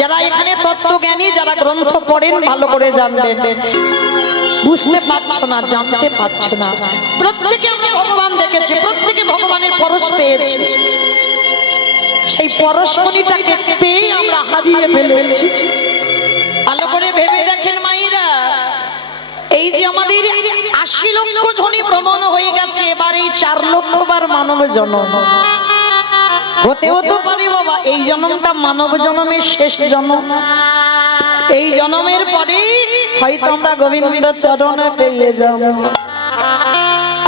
যারা এখানে তত্ত্বজ্ঞানী, যারা গ্রন্থ পড়েন ভালো করে জানবেন, বুঝতে পারছো না, জানতে পারছো না, প্রত্যেকে আমরা ভগবান দেখেছি, প্রত্যেকে ভগবানের পরশ পেয়েছি, সেই পরশমণিটাকে পেয়ে আমরা হারিয়ে ফেলেছি। ভালো করে ভেবে দেখেন মায়েরা, এই যে আমাদের ৮০ লক্ষ জনই ভ্রমণ হয়ে গেছে, এবার এই ৪ লক্ষ বার মানব জন্ম হতেও তো পারে বাবা এই জন্মটা মানব জন্মের শেষ জন্ম। এই জন্মের পরে হয়তো আমরা গোবিন্দ চরণে পেয়ে যাব।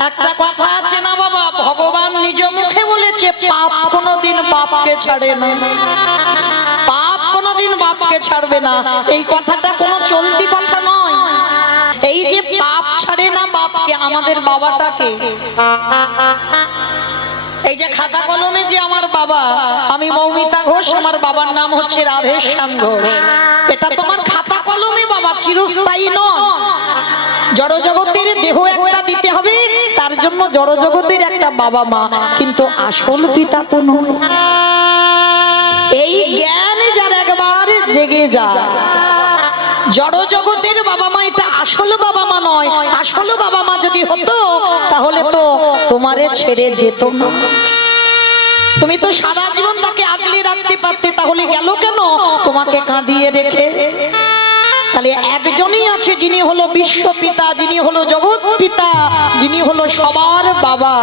একটা কথা আছে না বাবা, ভগবান নিজ মুখে বলেছে পাপ কোনোদিন বাপকে ছাড়ে না, পাপ কোনোদিন বাপকে ছাড়বে না। এই কথাটা কোনো চলতি কথা নয়। এই যে পাপ ছাড়ে না বাপকে, আমাদের বাবাটাকে, এই যে খাতা কলমে যে আমার বাবা, আমি মৌমিতা ঘোষ, আমার বাবার নাম হচ্ছে রাধেশ্যাম ঘোষ, এটা তোমার খাতা কলমে বাবা, চিরস্থায়ী নয়। জড় জগতের দেহ একটা দিতে হবে, তার জন্য জড় জগতের একটা বাবা মা, কিন্তু আসল পিতা তো নয়। এই জ্ঞান যার একবার জেগে যায়, জড় জগতের বাবা মা এটা আসল বাবা মা নয়। আসল বাবা মা যদি হতো তাহলে তো তোমারে ছেড়ে যেত না, তুমি তো সারা জীবন তাকে আগলে রাখতে পারতে, তাহলে গেল কেন তোমাকে কাঁদিয়ে রেখে? তাহলে একজনই আছে যিনি হলো বিশ্ব পিতা, যিনি হলো জগৎ পিতা, যিনি হলো সবার বাবা,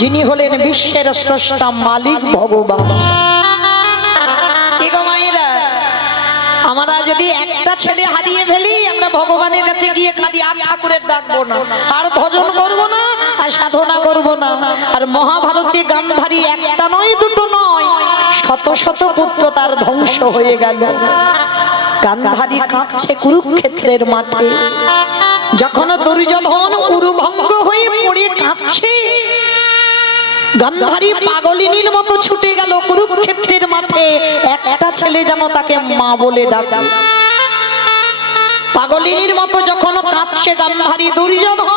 যিনি হলেন বিশ্বের স্রষ্টা মালিক ভগবান। আমরা যদি একটা ছেলে হারিয়ে ফেলি, আমরা ভগবানের কাছে গিয়ে কাঁদি, আর ঠাকুরের ডাকবো না, আর ভজন করবো না, আর সাধনা করবো না। আর মহাভারতে গান্ধারী একটা নয়, দুটো নয়, শত শত পুত্র তার ধ্বংস হয়ে গেল। গান্ধারী কাঁদছে কুরুক্ষেত্রের মাঠে, যখন দুর্যোধন উরুভঙ্গ হয়ে পড়ে কাঁদছে, গান্ধারী পাগলিনীর মতো ছুটে গেল কুরুক্ষেত্রের মাঠে, একটা ছেলে যেন তাকে মা বলে ডাকে। পাগলিনীর মতো যখন কাঁদছে গান্ধারী, দুর্যোধন,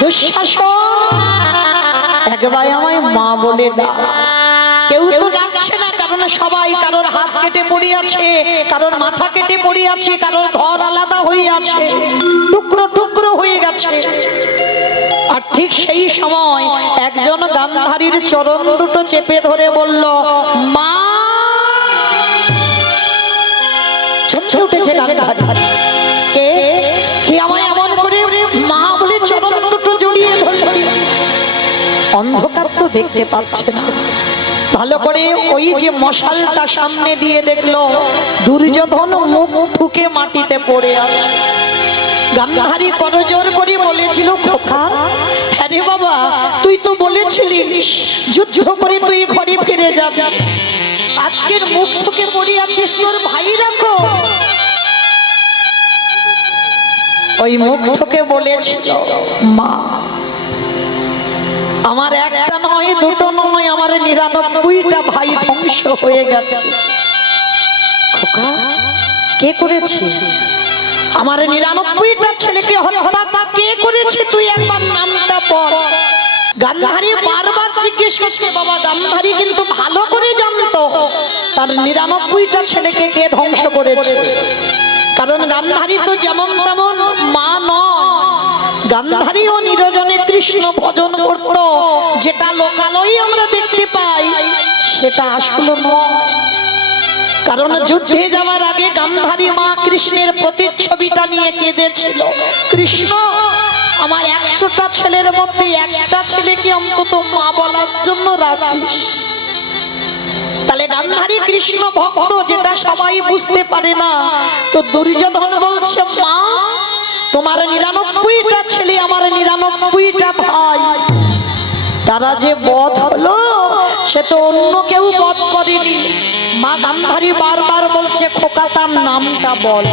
দুঃশাসন, একবার আমায় মা বলে ডাক। কেউ তো ডাকছে না, কারণ সবাই কারোর হাত কেটে পড়ে আছে, কারোর মাথা কেটে পড়ে আছে, কারোর ঘর আলাদা হয়ে আছে, টুকরো টুকরো হয়ে গেছে। আর ঠিক সেই সময় একজন গান্ধারীর চরণ দুটো চেপে ধরে বলল, মা। ছুটে উঠেছে গান্ধারী, কে কে আমায় এমন করে মা বলে চরণ দুটো জড়িয়ে ধরল? অন্ধকার তো দেখতে পাচ্ছে না, ভালো করে ওই যে মশালটা সামনে দিয়ে দেখলো দুর্যোধন মুখ ঠুকে মাটিতে পড়ে আছে। গান্ধারী করজোর করে বলেছিল, খোকা, আরে বাবা, তুই তো বলেছিলিস যুদ্ধ করে তুই ঘরে ফিরে যাবি, আজকের মুখ ঠুকে পড়ে আছিস, তোর ভাই রাখো। ওই মুখ ঠুকে বলেছিল, মা, আমার একটা নয়, দুটো নয়, আমার ৯৯টা ভাই ধ্বংস হয়ে গেছে। খোকা, কে করেছে? আমার ৯৯টা ছেলেকে হত্যা কে করেছে? তুই একবার নামটা বল। গান্ধারী বারবার জিজ্ঞেস করছে। বাবা গান্ধারী কিন্তু ভালো করে জানতো তার ৯৯টা ছেলেকে কে ধ্বংস করেছে, কারণ গান্ধারী তো যেমন তেমন মা নয়। গান্ধারীও নিরজনে কৃষ্ণ ভজন করত, যেটা লোকালয়ে আমরা দেখতে পাই সেটা আসলে নয়। কারণ যুদ্ধে যাওয়ার আগে গান্ধারী মা কৃষ্ণের প্রতিচ্ছবিটা নিয়ে কেঁদেছিল, কৃষ্ণ, আমার ১০০টা ছেলের মধ্যে একটা ছেলেকে অন্তত মা বলার জন্য রাখিস। তাহলে গান্ধারী কৃষ্ণ ভক্ত, যেটা সবাই বুঝতে পারে না। তো দুর্যোধন বলছে, মা, তোমার ৯৯টা ছেলে, আমার ৯৯টা ভাই, তারা যে বধ হলো সে তো অন্য কেউ বধ করেনি। মা গান্ধারী বারবার বলছে, খোকা, তার নামটা বল।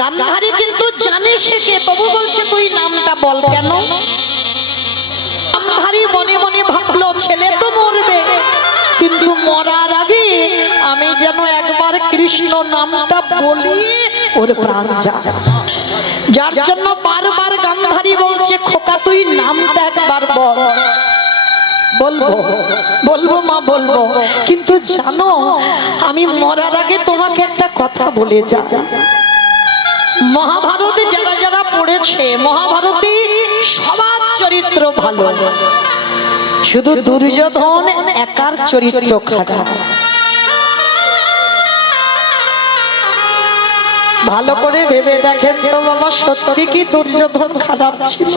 গান্ধারী কিন্তু জানে সে কে, তবু বলছে তুই নামটা বল। কেন? গান্ধারী মনে মনে ভাবলো, ছেলে তো মরবে, কিন্তু মরার আগে আমি যেন একবার কৃষ্ণ নামটা বলি, ওর প্রাণ যায়। যার জন্য বারবার গান্ধারী বলছে, খোকা, তুই নামটা একবার বল। বলবো বলবো মা বলবো, কিন্তু জানো আমি মরার আগে তোমাকে একটা কথা বলে যা। মহাভারতে যারা যারা পড়েছে, মহাভারতে সবার চরিত্র ভালো, শুধু দুর্যোধন একার চরিত্র খারাপ। ভালো করে ভেবে দেখেন তো বাবা, সত্যি কি দুর্যোধন খারাপ ছিল?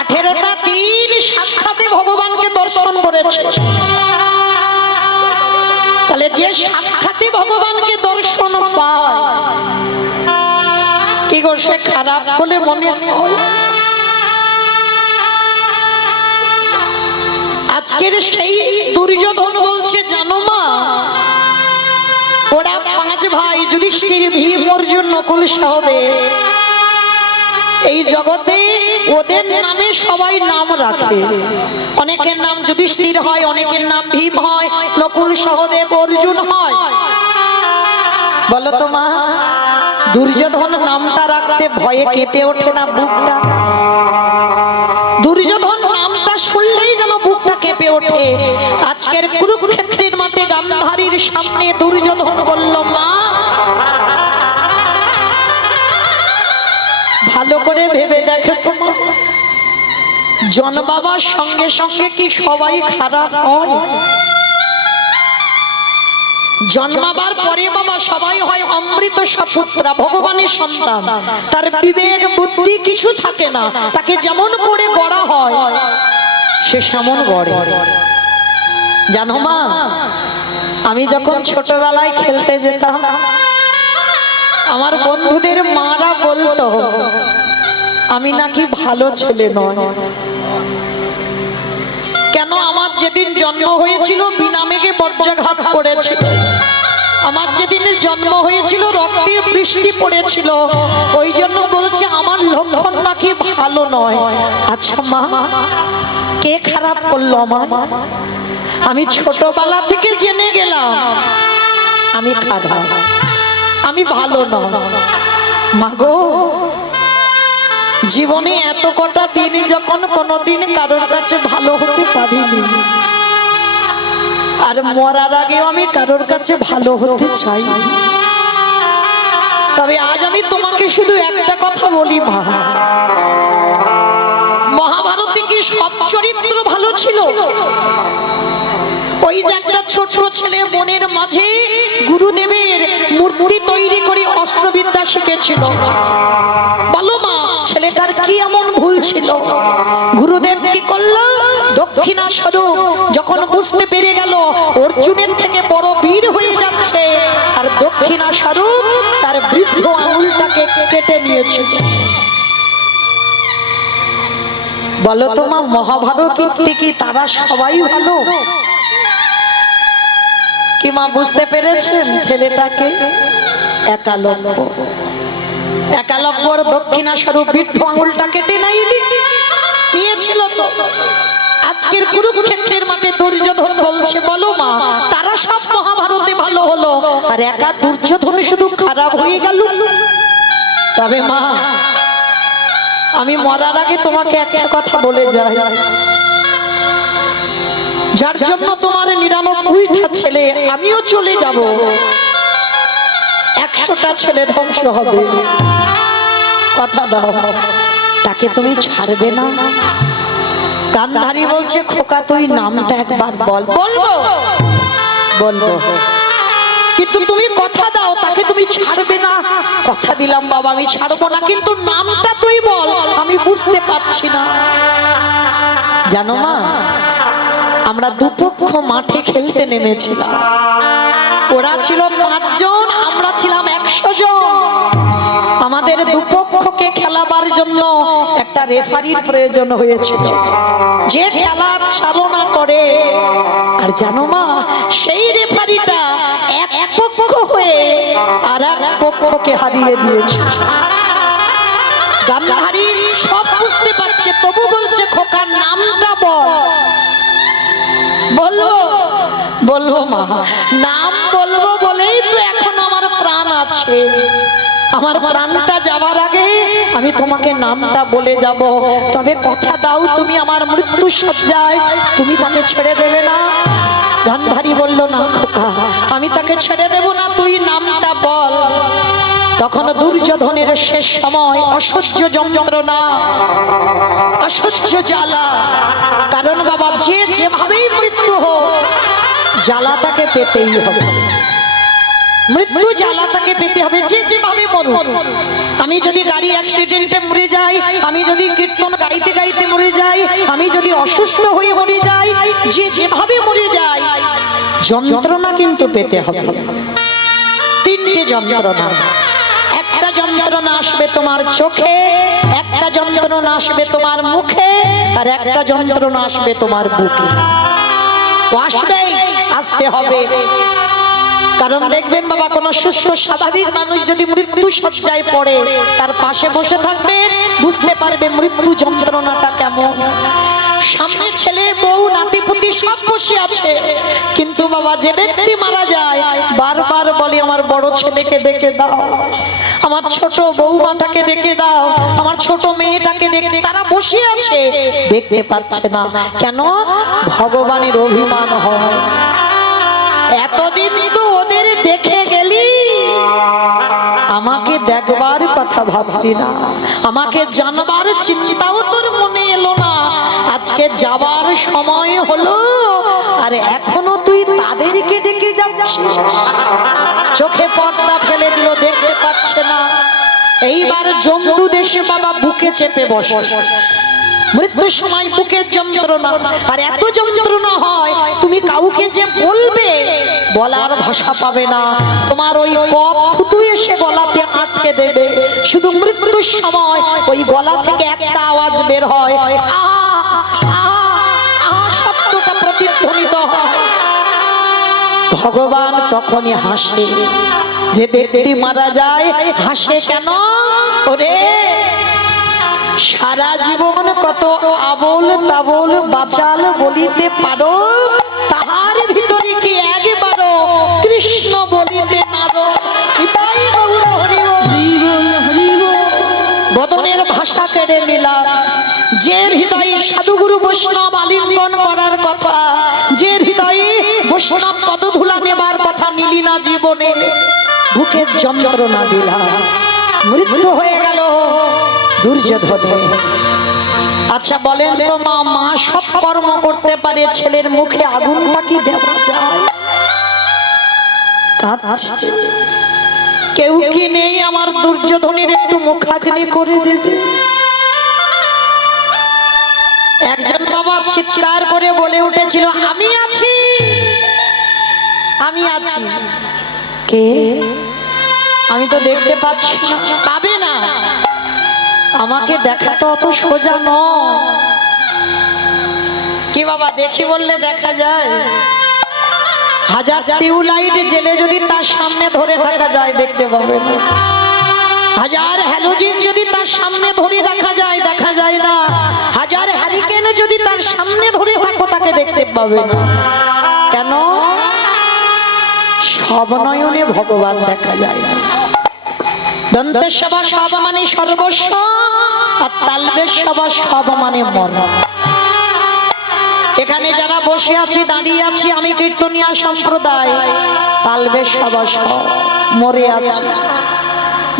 18টা দিন সাক্ষাতে ভগবানকে দর্শন করেছে, তাহলে যে সাক্ষাতে ভগবানকে দর্শন পায় কি গো, সে খারাপ বলে মনে হয়? আজকের সেই দুর্যোধন বলছে, জানো মা, ওরা 5 ভাই যুধিষ্ঠির, ভীম, অর্জুন, নকুল, সহদেব, এই জগতে ওদের নামে সবাই নাম রাখে। অনেকের নাম যুধিষ্ঠির হয়, অনেকের নাম ভীম হয়, নকুল, সহদেব, অর্জুন হয়। বলো তো মা, দুর্যোধন নামটা রাখতে ভয়ে কেঁপে ওঠে না বুকটা? দুর্যোধন নামটা শুনলেই যেন বুকটা কেঁপে ওঠে। আজকের কুরুক্ষেত্রের মাঠে গান্ধারীর সামনে দুর্যোধন বলল, মা ভালো করে ভেবে দেখো তোমার জন্মাবার সঙ্গে সঙ্গে কি সবাই খারাপ হয়? জন্মাবার পরে বাবা সবাই হয় অমৃত সপুত্রা, ভগবানের সন্তান। তার বিবেক বুদ্ধি কিছু থাকে না, তাকে যেমন করে গড়া হয় সে সেমন গড়ে। জানো মা, আমি যখন ছোটবেলায় খেলতে যেতাম, আমার বন্ধুদের মারা বলতো আমি নাকি ভালো ছেলে নয়। কেন? আমার যেদিন জন্ম হয়েছিল বিনা মেঘে বজ্রাঘাত পড়েছিল, আমার যেদিন জন্ম হয়েছিল রক্তের বৃষ্টি পড়েছিল, ওই জন্য বলছে আমার লক্ষণ নাকি ভালো নয়। আচ্ছা মা, কে খারাপ করলো আমার? আমি ছোটবেলা থেকে জেনে গেলাম আমি খারাপ, আমি ভালো নয়। মাগো, জীবনে এত কটা দিন যখন কোনোদিন কারোর কাছে ভালো হতে পারিনি, আর মরার আগেও আমি কারোর কাছে ভালো হতে চাই। তবে আজ আমি তোমাকে শুধু একটা কথা বলি মা, মহাভারতে কি সব চরিত্র ভালো ছিল? ওই যে একটা ছোট ছেলে মনের মাঝে গুরুদেবের মূর্তি তৈরি করে অস্ত্রবিদ্যা শিখেছিল, বলো মা ছেলেটার কি এমন ভুল ছিল? গুরুদেব কি করলো? দক্ষিণা স্বরূপ যখন বুঝতে পেরে গেল অর্জুনের থেকে বড় বীর হয়ে যাচ্ছে, আর দক্ষিণা স্বরূপ তার বৃদ্ধ আঙুলটাকে কেটে নিয়েছিল। বলো তো মা, মহাভারত কি তারা সবাই ভালো? কি মা বুঝতে পেরেছেন? ছেলেটাকে একালব্যর দক্ষিণা স্বরূপ বৃদ্ধ আঙুলটা কেটে নিয়েছিল। তো আজকের কুরুক্ষেত্রের মাঠে দুর্যোধন বলছে, বলো মা তারা সব মহাভারতে ভালো হলো, আর একা দুর্যোধন শুধু খারাপ হয়ে গেল? তবে মা, আমি মরার আগে তোমাকে একটা কথা বলে যাই, যার জন্য তোমার 99টা ছেলে, আমিও চলে যাব, 100টা ছেলে ধ্বংস হবে, কথা দাও তাকে তুমি ছাড়বে না? গান্ধারী বলছে, খোকা তুই নামটা একবার বল। বলবো বলবো, কিন্তু তুমি কথা দাও তাকে তুমি ছাড়বে না। কথা দিলাম বাবা আমি ছাড়বো না, কিন্তু নামটা তুই বল, আমি বুঝতে পারছি না। জানো মা, আমরা দুপক্ষ মাঠে খেলতে নেমেছিলাম, ওরা ছিল 5 জন, আমরা ছিলাম 100 জন। আমাদের দুপক্ষকে খেলাবার জন্য একটা রেফারির প্রয়োজন হয়েছিল, যে খেলা চালনা করে। আর জানো মা, সেই রেফারিটা এক পক্ষ হয়ে আর এক পক্ষকে হারিয়ে দিয়েছে। গান্ধারী সব বুঝতে পারছে, তবু বলছে খোকার নামটা বল। বলবো বলবো মা, নাম বলবো বলেই তো এখন আমার প্রাণ আছে। আমার প্রাণটা যাবার আগে আমি তোমাকে নামটা বলে যাব, তবে কথা দাও তুমি আমার মৃত্যু সজ্জায় তুমি তাকে ছেড়ে দেবে না? গান্ধারী বলল, না খোকা, আমি তাকে ছেড়ে দেব না, তুই নামটা বল। তখন দুর্যোধনের শেষ সময়, অসহ্য যন্ত্রণা, অসহ্য জ্বালা। কারণ বাবা, যে যেভাবেই মৃত্যু হোক জ্বালা তাকে পেতেই হবে, মৃত্যু জ্বালা তাকে পেতে হবে, যে যেভাবে মরুক। আমি যদি গাড়ি অ্যাক্সিডেন্টে মরে যাই, আমি যদি কীর্তন গাইতে গাইতে মরে যাই, আমি যদি অসুস্থ হয়ে মরে যাই, যে যেভাবে মরে যাই, যন্ত্রণা কিন্তু পেতে হবে। তিনটে যন্ত্রণা। একটা যন্ত্রণা আসবে তোমার চোখে, একটা যন্ত্রণা আসবে তোমার মুখে, আর একটা যন্ত্রণা আসবে তোমার বুকে। আসবে, আসতে হবে। কারণ দেখবেন বাবা, কোন সুস্থ স্বাভাবিক মানুষ যদি মৃত্যু শয্যায় পড়ে, তার পাশে বসে থাকবে, বুঝতে পারবে মৃত্যু যন্ত্রণাটা কেমন। সামনে ছেলে বউ নাতিপুতি সব বসে আছে, কিন্তু বাবা যে ব্যক্তি মারা যায় বারবার বলে, আমার বড় ছেলেকে ডেকে দাও, আমার ছোট বৌমাটাকে ডেকে দাও, আমার ছোট মেয়েটাকে ডেকে। তারা বসে আছে, দেখতে পাচ্ছে না। কেন? ভগবানের অভিমান হয়, এতদিন তো ওদের দেখে গেলি, আমাকে দেখবার কথা ভাবলি না, আমাকে জানবার চিন্তাও তোর মনে এলো না। আজকে যাবার সময় হলো, আর এখনো তুই তাদেরকে ডেকে যাচ্ছিস। চোখে পর্দা ফেলে দিল, দেখতে পাচ্ছে না। এইবার জম্বু দেশে বাবা বুকে চেপে বসে, মৃত্যুর সময় বুকের যন্ত্রণা, আর এত যন্ত্রণা হয় তুমি কাউকে যে বলবে বলার ভাষা পাবে না, তোমার ওই কপ থুতু এসে গলাতে আটকে দেবে। শুধু মৃত্যুর সময় ওই গলা থেকে একটা আওয়াজ বের হয়, আ আ আ শব্দটা প্রতিধ্বনিত হয়। ভগবান তখনই হাসে। যে ব্যক্তি মারা যায় হাসে কেন? ওরে, সারা জীবন কত আবল তাবল বাচাল বলিতে পারো, তাহার ভিতরে কি একবারও কৃষ্ণ বলিতে পারো? পিতাই গৌর হরি বল, হরি বল। বদনের ভাষা কেড়ে নিলাম। যে হৃদয়ে সাধুগুরু বৈষ্ণব আলিঙ্গন করার কথা, যে হৃদয়ে বৈষ্ণব পদধূলা নেবার কথা নিলি না জীবনে, বুকের যন্ত্রণা দিলাম, মৃত্যু হয়ে গেল দুর্যোধনের। আচ্ছা বলেন তো মা, মা সব কর্ম করতে পারে, ছেলের মুখে আগুনটা কি দেওয়া যায়? কাঁদছে। কেউ কি নেই আমার দুর্যোধনের একটু মুখাগ্নি করে দেবে? একজন বাবা চিৎকার করে বলে উঠেছিল, আমি আছি, আমি আছি। কে? আমি তো দেখতে পাচ্ছি না। পাবে না, আমাকে দেখা তো অত সোজা নয়। কি বাবা, দেখি বললে দেখা যায়? হাজার টিউবলাইট জেলে যদি তার সামনে ধরে থাকা যায় দেখতে পাবে না। হাজার হ্যালোজিন যদি তার সামনে ধরে রাখা যায় দেখা যায় না। হাজার হ্যারিকেন যদি তার সামনে ধরে থাকো তাকে দেখতে পাবে না। কেন? সব নয়নে ভগবান দেখা যায় না। দন্তেশ্বর সব মানে সর্বস্ব, আর তালবেশ্বর সব মানে মন। এখানে যারা বসে আছি, দাঁড়িয়ে আছি, আমি কীর্তনিয়া সম্প্রদায়, তালবেশ্বর সব মরে আছে।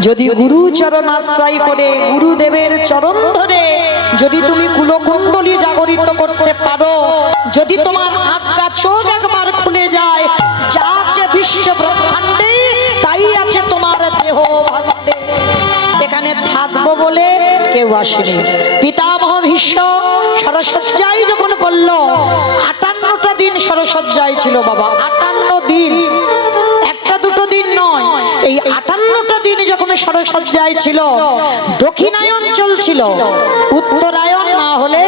যদি গুরু চরণ আশ্রয় করে, গুরুদেবের চরণ ধরে যদি তুমি কুলকুণ্ডলী জাগরিত করতে পারো, যদি তোমার আজ্ঞা চোখ একবার খুলে যায়, যা আছে বিশ্ব ব্রহ্মাণ্ডে তাই আছে তোমার দেহ ভাণ্ডে। এখানে থাকবো বলে কেউ আসেনি। পিতামহ ভীষ্ম সরসজ্জায় যখন বলল, 58টা দিন সরসজ্জায় ছিল বাবা, 58 দিন, একটা দুটো দিন নয়। এই 58টা দিন যখন সরসজ্জায় ছিল, দক্ষিণায়ন চলছিল, উত্তরায়ণ না হলে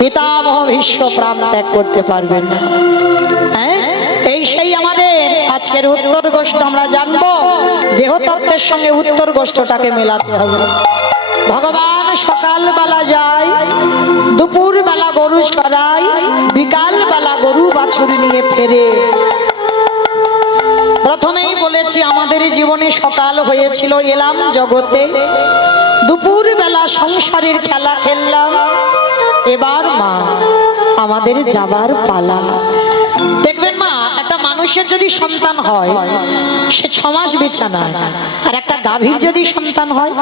পিতামহ ভীষ্ম প্রাণ ত্যাগ করতে পারবেন না। হ্যাঁ, এই সেই আমাদের আজকের উত্তর গোষ্ঠ। আমরা জানবো দেহতত্ত্বের সঙ্গে উত্তর গোষ্ঠটাকে মেলাতে হবে। ভগবান সকাল বেলা যায়, দুপুর বেলা গরু চড়ায়, বিকাল বেলা গরু বাছুর নিয়ে ফেরে। প্রথমেই বলেছি আমাদের জীবনে সকাল হয়েছিল, এলাম জগতে, দুপুর বেলা সংসারের খেলা খেললাম, এবার মা আমাদের যাবার পালা। দেখবেন মা, একটা মানুষের যদি সন্তান হয় সে 6 মাস বিছানায়, আর একটা গাভীর যদি সন্তান হয়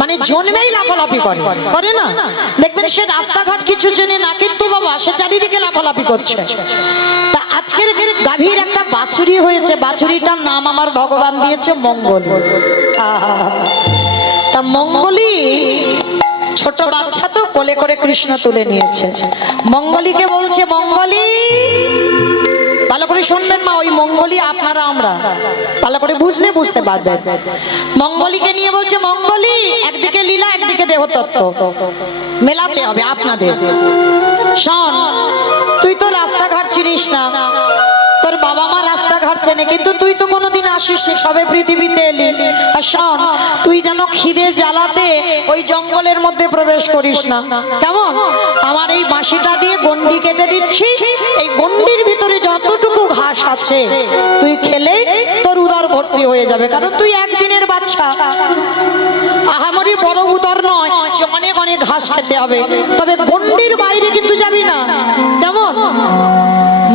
মানে জন্মেই লাফালাফি করে, করে না? দেখবেন সে রাস্তাঘাট কিছু চেনে না, কিন্তু বাবা সে চারিদিকে লাফালাফি করছে। তা আজকের গাভীর একটা বাছুরি হয়েছে, বাছুরিটার নাম আমার ভগবান দিয়েছে মঙ্গল। তা মঙ্গলি ছোট বাচ্চা তো কোলে করে কৃষ্ণ তুলে নিয়েছে। মঙ্গলিকে বলছে, মঙ্গলি, ভালো করে শুনবেন মা, ওই মঙ্গলি আপনারা আমরা ভালো করে বুঝলে বুঝতে পারবেন। মঙ্গলিকে নিয়ে বলছে, মঙ্গলি, একদিকে লীলা একদিকে দেহতত্ত্ব মেলাতে হবে আপনাদের। শোন, তুই তো রাস্তাঘাট চিনিস না, তোর বাবা মা রাস্তাঘাট চেনে, কিন্তু তুই তো কোনোদিন আসিস নি, সবে পৃথিবীতে এলি। আর শোন, তুই যেন খিদে জ্বালাতে ওই জঙ্গলের মধ্যে প্রবেশ করিস না, কেমন? আমার এই বাঁশিটা দিয়ে গন্ডি কেটে দিচ্ছি, এই গন্ডির ভিতরে যতটুকু ঘাস আছে তুই খেলে তোর উদর ভর্তি হয়ে যাবে, কারণ তুই একদিনের বাচ্চা, আহামরি বড় উদর নয় যে অনেক অনেক ঘাস খেতে হবে, তবে গন্ডির বাইরে কিন্তু যাবি না, কেমন?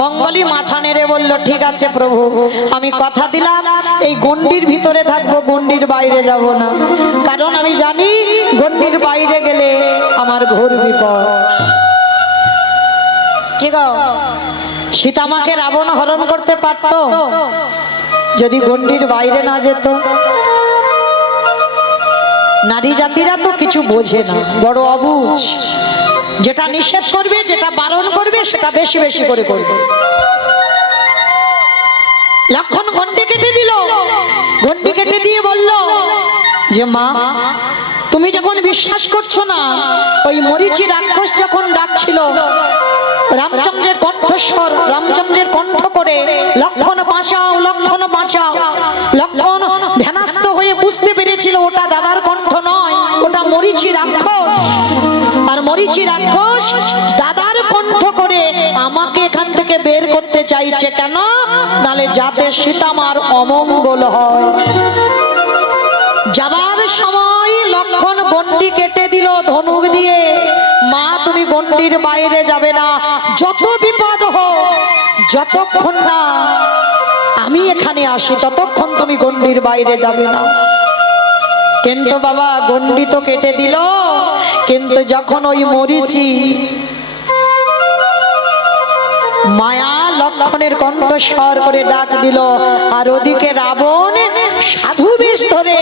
মঙ্গলি মাথা নেড়ে বলল, ঠিক আছে প্রভু, আমি কথা দিলাম এই গন্ডির ভিতরে থাকবো, গন্ডির বাইরে যাব না, কারণ আমি জানি গন্ডির বাইরে গেলে আমার ঘোর বিপদ। কি গো, সীতামাকে রাবণ হরণ করতে পারতো যদি গন্ডির বাইরে না যেত? নারী জাতিরা তো কিছু বোঝে না, বড় অবুঝ, যেটা নিষেধ করবে, যেটা বারণ করবে, সেটা বেশি বেশি করে করবে। লক্ষণ গন্ডি কেটে দিল, গন্ডি কেটে দিয়ে বলল যে মা, তুমি যখন বিশ্বাস করছো না, ওই মরিচি রাক্ষস যখন ডাকছিল রামচন্দ্রের কণ্ঠস্বর, রামচন্দ্রের কণ্ঠ করে, লক্ষণ বাঁচাও, লক্ষণ বাঁচাও, লক্ষণ ধ্যানস্থ হয়ে বুঝতে পেরেছিল ওটা দাদার কণ্ঠ নয়, ওটা মরিচি রাক্ষস। আর মরিচি রাক্ষস দাদার কণ্ঠ করে আমাকে এখান থেকে বের করতে চাইছে, কেন? নালে যাতে সীতামার অমঙ্গল হয়। যাবার সময় লক্ষণ গন্ডি কেটে দিল ধনুক দিয়ে, মা তুমি গন্ডির বাইরে যাবে না, যত বিপদ হোক, যতক্ষণ না আমি এখানে আসি ততক্ষণ তুমি গন্ডির বাইরে যাবে না। কিন্তু বাবা গন্ডি তো কেটে দিল, কিন্তু যখন ওই মরিচি মায়া লক্ষণের কণ্ঠস্বর করে ডাক দিল, আর ওদিকে রাবণ সাধু বেশ ধরে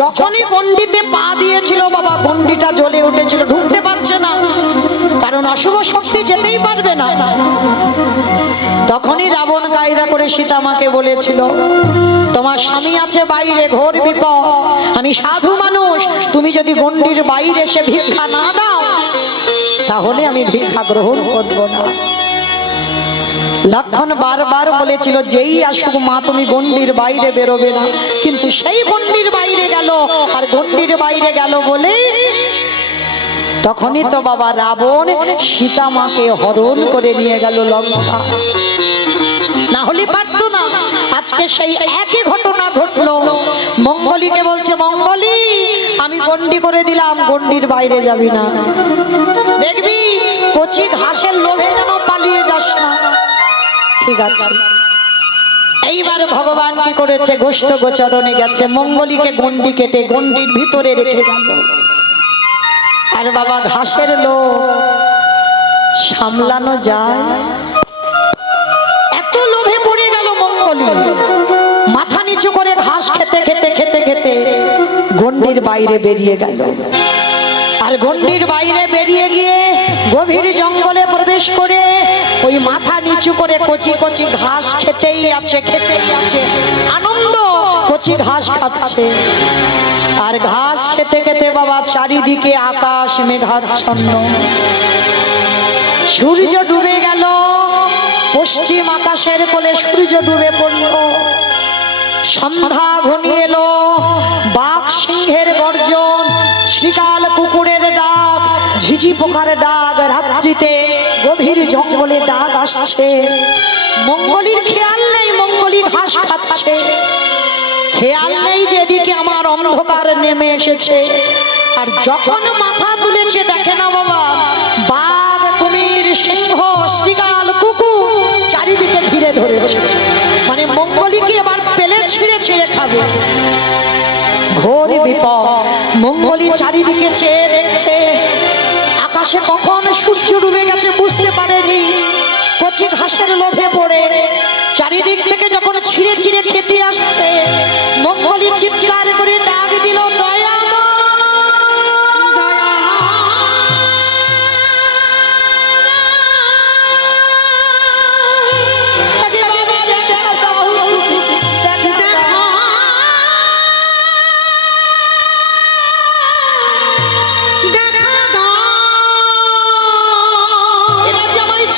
যখনই গন্ডিতে পা দিয়েছিল বাবা, গন্ডিটা জ্বলে উঠেছিল, ঢুকতে পারছে না, কারণ অশুভ শক্তি যেতেই পারবে না। তখনই রাবণ কায়দা করে সীতামাকে বলেছিল, তোমার স্বামী আছে বাইরে, ঘোর বিপদ, আমি সাধু মানুষ, তুমি যদি গন্ডির বাইরে এসে ভিক্ষা না দাও তাহলে আমি ভিক্ষা গ্রহণ করব না। লক্ষণ বারবার বলেছিল, যেই আসুক মা তুমি গন্ডির বাইরে বেরোবে না, কিন্তু সেই গন্ডির বাইরে গেল, আর গন্ডির বাইরে গেল বলে তখনই তো বাবা রাবণ সীতামাকে হরণ করে নিয়ে গেল লঙ্কা। না হলে পারতো না। আজকে সেই একই ঘটনা ঘটলো। মঙ্গলীকে বলছে, মঙ্গলী আমি গন্ডি করে দিলাম, গন্ডির বাইরে যাবি না, দেখবি কচি ঘাসের লোভে যেন পালিয়ে যাস না। ঠিক আছে। এইবার ভগবান কি করেছে, গোষ্ঠ গোচরণে গেছে, মঙ্গলীকে গন্ডি কেটে গন্ডির ভিতরে রেখে গেল। আর বাবা ঘাসের লোভ সামলানো যায়? এত লোভে পড়ে গেল মঙ্গলী, মাথা নিচু করে ঘাস খেতে খেতে খেতে খেতে গন্ডির বাইরে বেরিয়ে গেল। আর গন্ডির বাইরে বেরিয়ে গিয়ে গভীর জঙ্গলে প্রবেশ করে ওই মাথা নিচু করে কচি কচি ঘাস খেতেই আছে, খেতেই আছে, আনন্দ কচি ঘাস খাচ্ছে। আর ঘাস খেতে খেতে বাবা চারিদিকে আকাশ মেঘাচ্ছন্ন, সূর্য ডুবে গেল, পশ্চিম আকাশের কোলে সূর্য ডুবে পড়ল। সন্ধ্যা ঘনিয়ে এলো, বাঘ সিংহের গর্জন, শিকাল কুকুরের ডাক, ঝিঝি পোকার ডাক, রাত্রিতে গভীর জঙ্গলে ডাক আসছে, মঙ্গলীর খেয়াল নেই, মঙ্গলী ঘাস খাচ্ছে, খেয়াল নেই যেদিকে আমার অন্ধকার নেমে এসেছে। আর যখন মাথা তুলেছে দেখে না বাবা, বাঘ, কুমির, সিংহ, শ্রীগাল, কুকুর চারিদিকে ঘিরে ধরেছে, মানে মঙ্গলীকে এবার পেলে ছিঁড়ে ছিঁড়ে খাবে। ঘোর বিপদ। মঙ্গলী চারিদিকে চেয়ে দেখছে, আকাশে কখন সূর্য ডুবে গেছে বুঝতে পারেনি। কচি ঘাসের লোভে পড়ে চারিদিক থেকে যখন ছিঁড়ে ছিঁড়ে খেতে আসছে, মঙ্গলী চিৎকার করে ডাক দিল, দয়া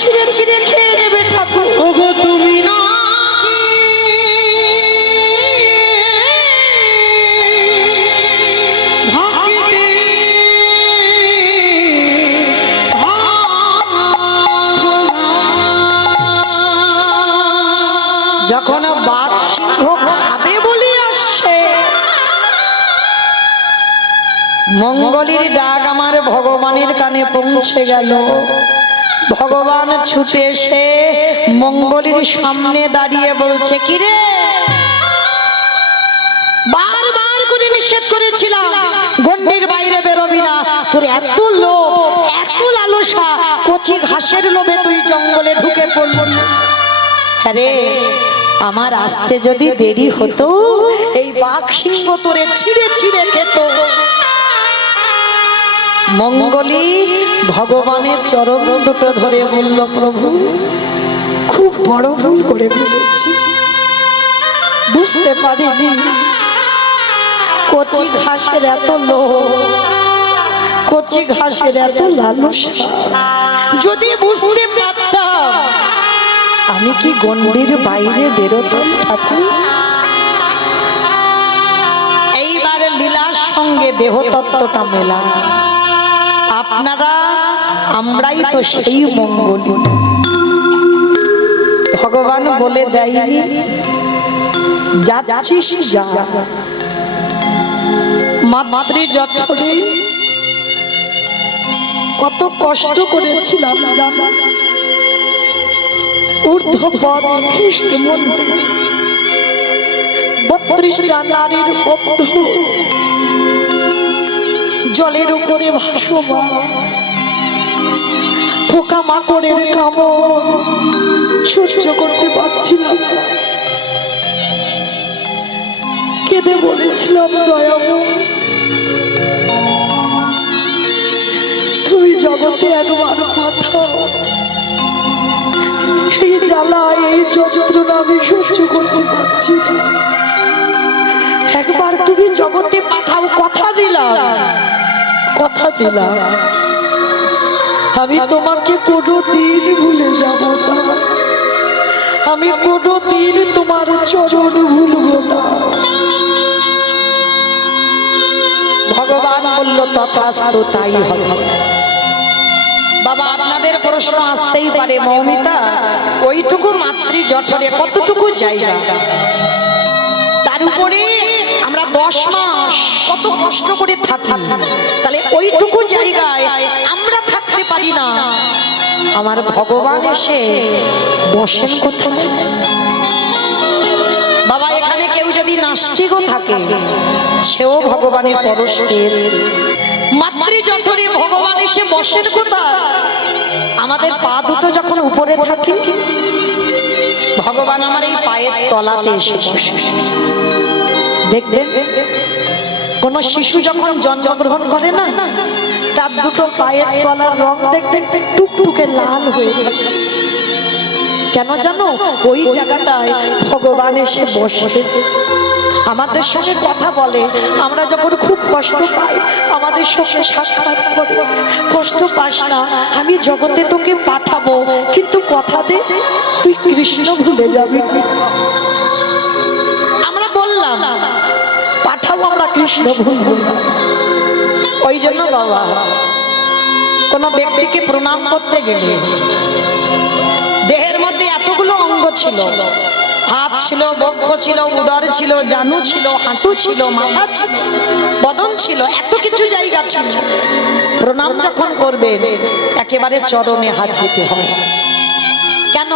ছিঁড়ে ছিঁড়ে খেয়ে নেবে ঠাকুর। ওগো তুমি না যখন বাঘ সিংহ খাবে বলে আসছে, মঙ্গলীর ডাক আমার ভগবানের কানে পৌঁছে গেল। ভগবান ছুটে এসে মঙ্গলীর সামনে দাঁড়িয়ে বলছে, কিরে, বারবার করে নিষেধ করেছিলাম গন্ডির বাইরে বেরোবি না, তোর এত লোভ, এত লালসা, কচি ঘাসের লোভে তুই জঙ্গলে ঢুকে পড়লি। আরে আমার আসতে যদি দেরি হতো, এই বাঘ সিংহ তোরে ছিঁড়ে ছিঁড়ে খেত। মঙ্গলী ভগবানের চরণ দুটো ধরে বলল, প্রভু খুব বড় ভুল করে ফেলেছি, বুঝতে পারিনি কচি ঘাসের এত লোভ, কচি ঘাসের এত লালসা। যদি বুঝতে পারতাম আমি কি গন্ডির বাইরে বেরোতাম ঠাকুর। এইবার লীলার সঙ্গে দেহতত্ত্বটা মেলা। আপনারা আমরাই তো সেই মঙ্গলী। ভগবান বলে দেয়নি যাচ্ছিস যা, মাতৃ জঠরে কত কষ্ট করেছিলাম জানা, ঊর্ধ্বপদ খ্রিস্ট মন্দির 32টা নারীর বদ্ধ জলের উপরে ভাসমান, পোকা মাকড়ের কামড় সহ্য করতে পারছিলাম, কেঁদে বলেছিলাম, দয়াময় তুই জগতে একবার পাঠাও, এই জ্বালা, এই যন্ত্রণা আমি সহ্য করতে পারছি না, একবার তুমি জগতে পাঠাও। কথা দিলাম, কথা দিলাম আমি তোমাকে কোনোদিন ভুলে যাব না, আমি কোনোদিন তোমার চরণ ভুলব না। ভগবান বলল, তথাস্তু, তাই হবে। বাবা আপনাদের প্রশ্ন আসতেই পারে, মৌমিতা ওইটুকু মাতৃ জঠরে কতটুকু জায়গা, তার উপরে আমরা 10 মাস কত কষ্ট করে থাকি, তাহলে ওইটুকু জায়গায় আমরা থাকতে পারি না, আমার ভগবান এসে বসেন কোথায়? বাবা এখানে কেউ যদি নাস্তিকও থাকে, সেও ভগবানের পরশ পেয়েছে। মাতৃ জঠরে ভগবান এসে বসেন কোথায়? আমাদের পা দুটো যখন উপরে থাকে, ভগবান আমার এই পায়ের তলাতে এসে বসে। দেখবেন কোন শিশু যখন জন্মগ্রহণ করে না, তার দুটো পায়ের তলার রং দেখবেন টুকটুকে লাল হয়ে যায়। কেন জানো? ওই জায়গাটায় ভগবান এসে বসে আমাদের সঙ্গে কথা বলে। আমরা যখন খুব কষ্ট পাই, আমাদের সঙ্গে সাক্ষাৎ করে, কষ্ট পাস না, আমি জগতে তোকে পাঠাবো, কিন্তু কথা দে তুই কৃষ্ণ ভুলে যাবি। আমরা বললাম পাঠাবো, আমরা কৃষ্ণ ভুলবো না। ওই জন্য বাবা কোন ব্যক্তিকে প্রণাম করতে গেলে দেহে ছিল, হাত ছিল, বক্ষ ছিল, উদর ছিল, জানু ছিল, হাঁটু ছিল, মাথা ছিল, বদন ছিল, এত কিছু জায়গা ছিল। প্রণাম যখন করবে একেবারে চরণে হাত দিতে হবে। কেন?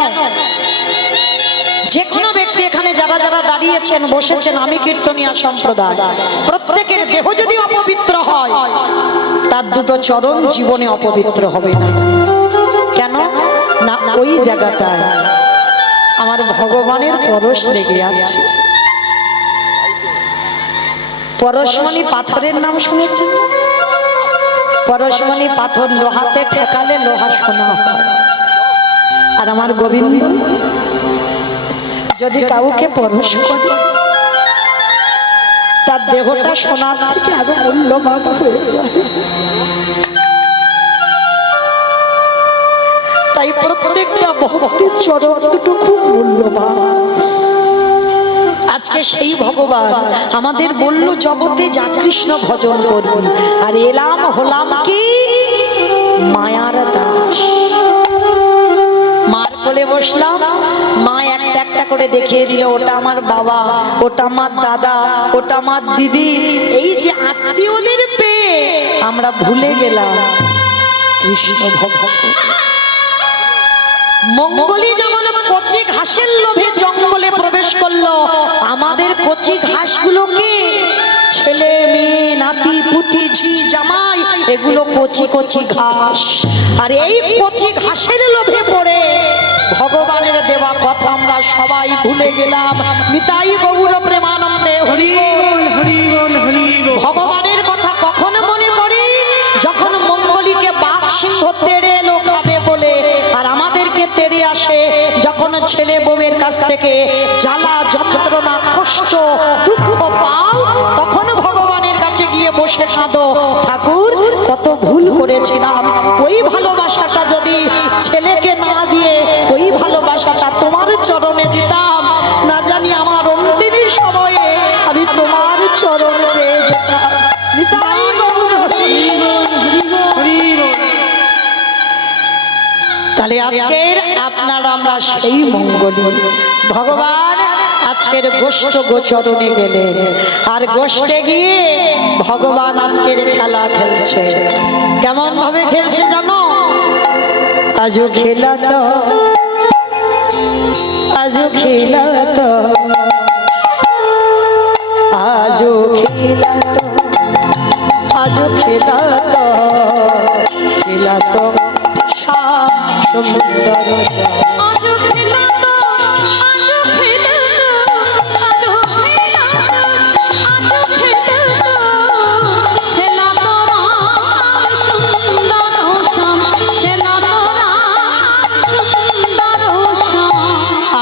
যে কোনো ব্যক্তি এখানে যারা যারা দাঁড়িয়েছেন বসেছেন, আমি কীর্তনিয়া সম্প্রদায়, প্রত্যেকের দেহ যদি অপবিত্র হয় তার দুটো চরণ জীবনে অপবিত্র হবে না। কেন না? ওই জায়গাটায় আমার ভগবানের পরশ লেগে আছে। পরশমণি পাথরের নাম শুনেছেন? পরশমণি পাথর লোহাতে ঠেকালে লোহা সোনা হয়। আর আমার গোবিন্দ যদি কাউকে পরশ করে তার দেহটা সোনার থেকে আরো মূল্যবান হয়ে যায়। তাই প্রত্যেকটা ভক্তের চরণ দুটো খুব মূল্যবান। আজকে সেই ভগবান আমাদের বলল জগতে যা কৃষ্ণ ভজন করবি, আর এলাম হলাম কি মায়ার দাস। মার কোলে বসলাম, মা একটা একটা করে দেখিয়ে দিল, ওটা আমার বাবা, ওটা আমার দাদা, ওটা আমার দিদি। এই যে আত্মীয়দের পেয়ে আমরা ভুলে গেলাম কৃষ্ণ ভক্ত। মঙ্গলি যেমন কচি ঘাসের লোভে জঙ্গলে প্রবেশ করলো, আমাদের কচি ঘাসগুলোকে ছেলে মেয়ে নাতি পুতি ঝি জামাই এগুলো কচি কচি ঘাস, আর এই কচি ঘাসের লোভে পড়ে ভগবানের দেওয়া কথা আমরা সবাই ভুলে গেলাম। নিতাই গৌর প্রেমানন্দে হরি বল হরি বল হরি বল। ভগবানের কথা কখন মনে পড়ে? যখন মঙ্গলিকে বাঘ সিংহ তেড়ে এলো খাবে বলে, আর আমাদেরকে তেড়ে আসে যখন ছেলে বউয়ের কাছ থেকে জ্বালা যন্ত্রণা কষ্ট দুঃখ পাও, তখন ভগবানের কাছে গিয়ে বসে কাঁদো, ঠাকুর কত ভুল করেছিলাম। ওই ভালোবাসাটা যদি ছেলেকে না দিয়ে ওই ভালোবাসাটা তোমার চরণে দিতাম, না জানি আমার অন্তিম সময়ে আমি তোমার চরণ পেয়ে যেতাম। নিতাই গৌর হরি বল হরি বল হরি বল। তাহলে আজকের আপনার আমরা সেই মঙ্গলী ভগবান আজকের গোষ্ঠ গোচরণে গেলেন, আর গোষ্ঠে গিয়ে ভগবান আজকের খেলা খেলছে। কেমন ভাবে খেলছে জানো? আজও খেলা তো, আজও খেলা তো, আজও খেলা তো, আজও খেলা তো, খেলা তো সুন্দর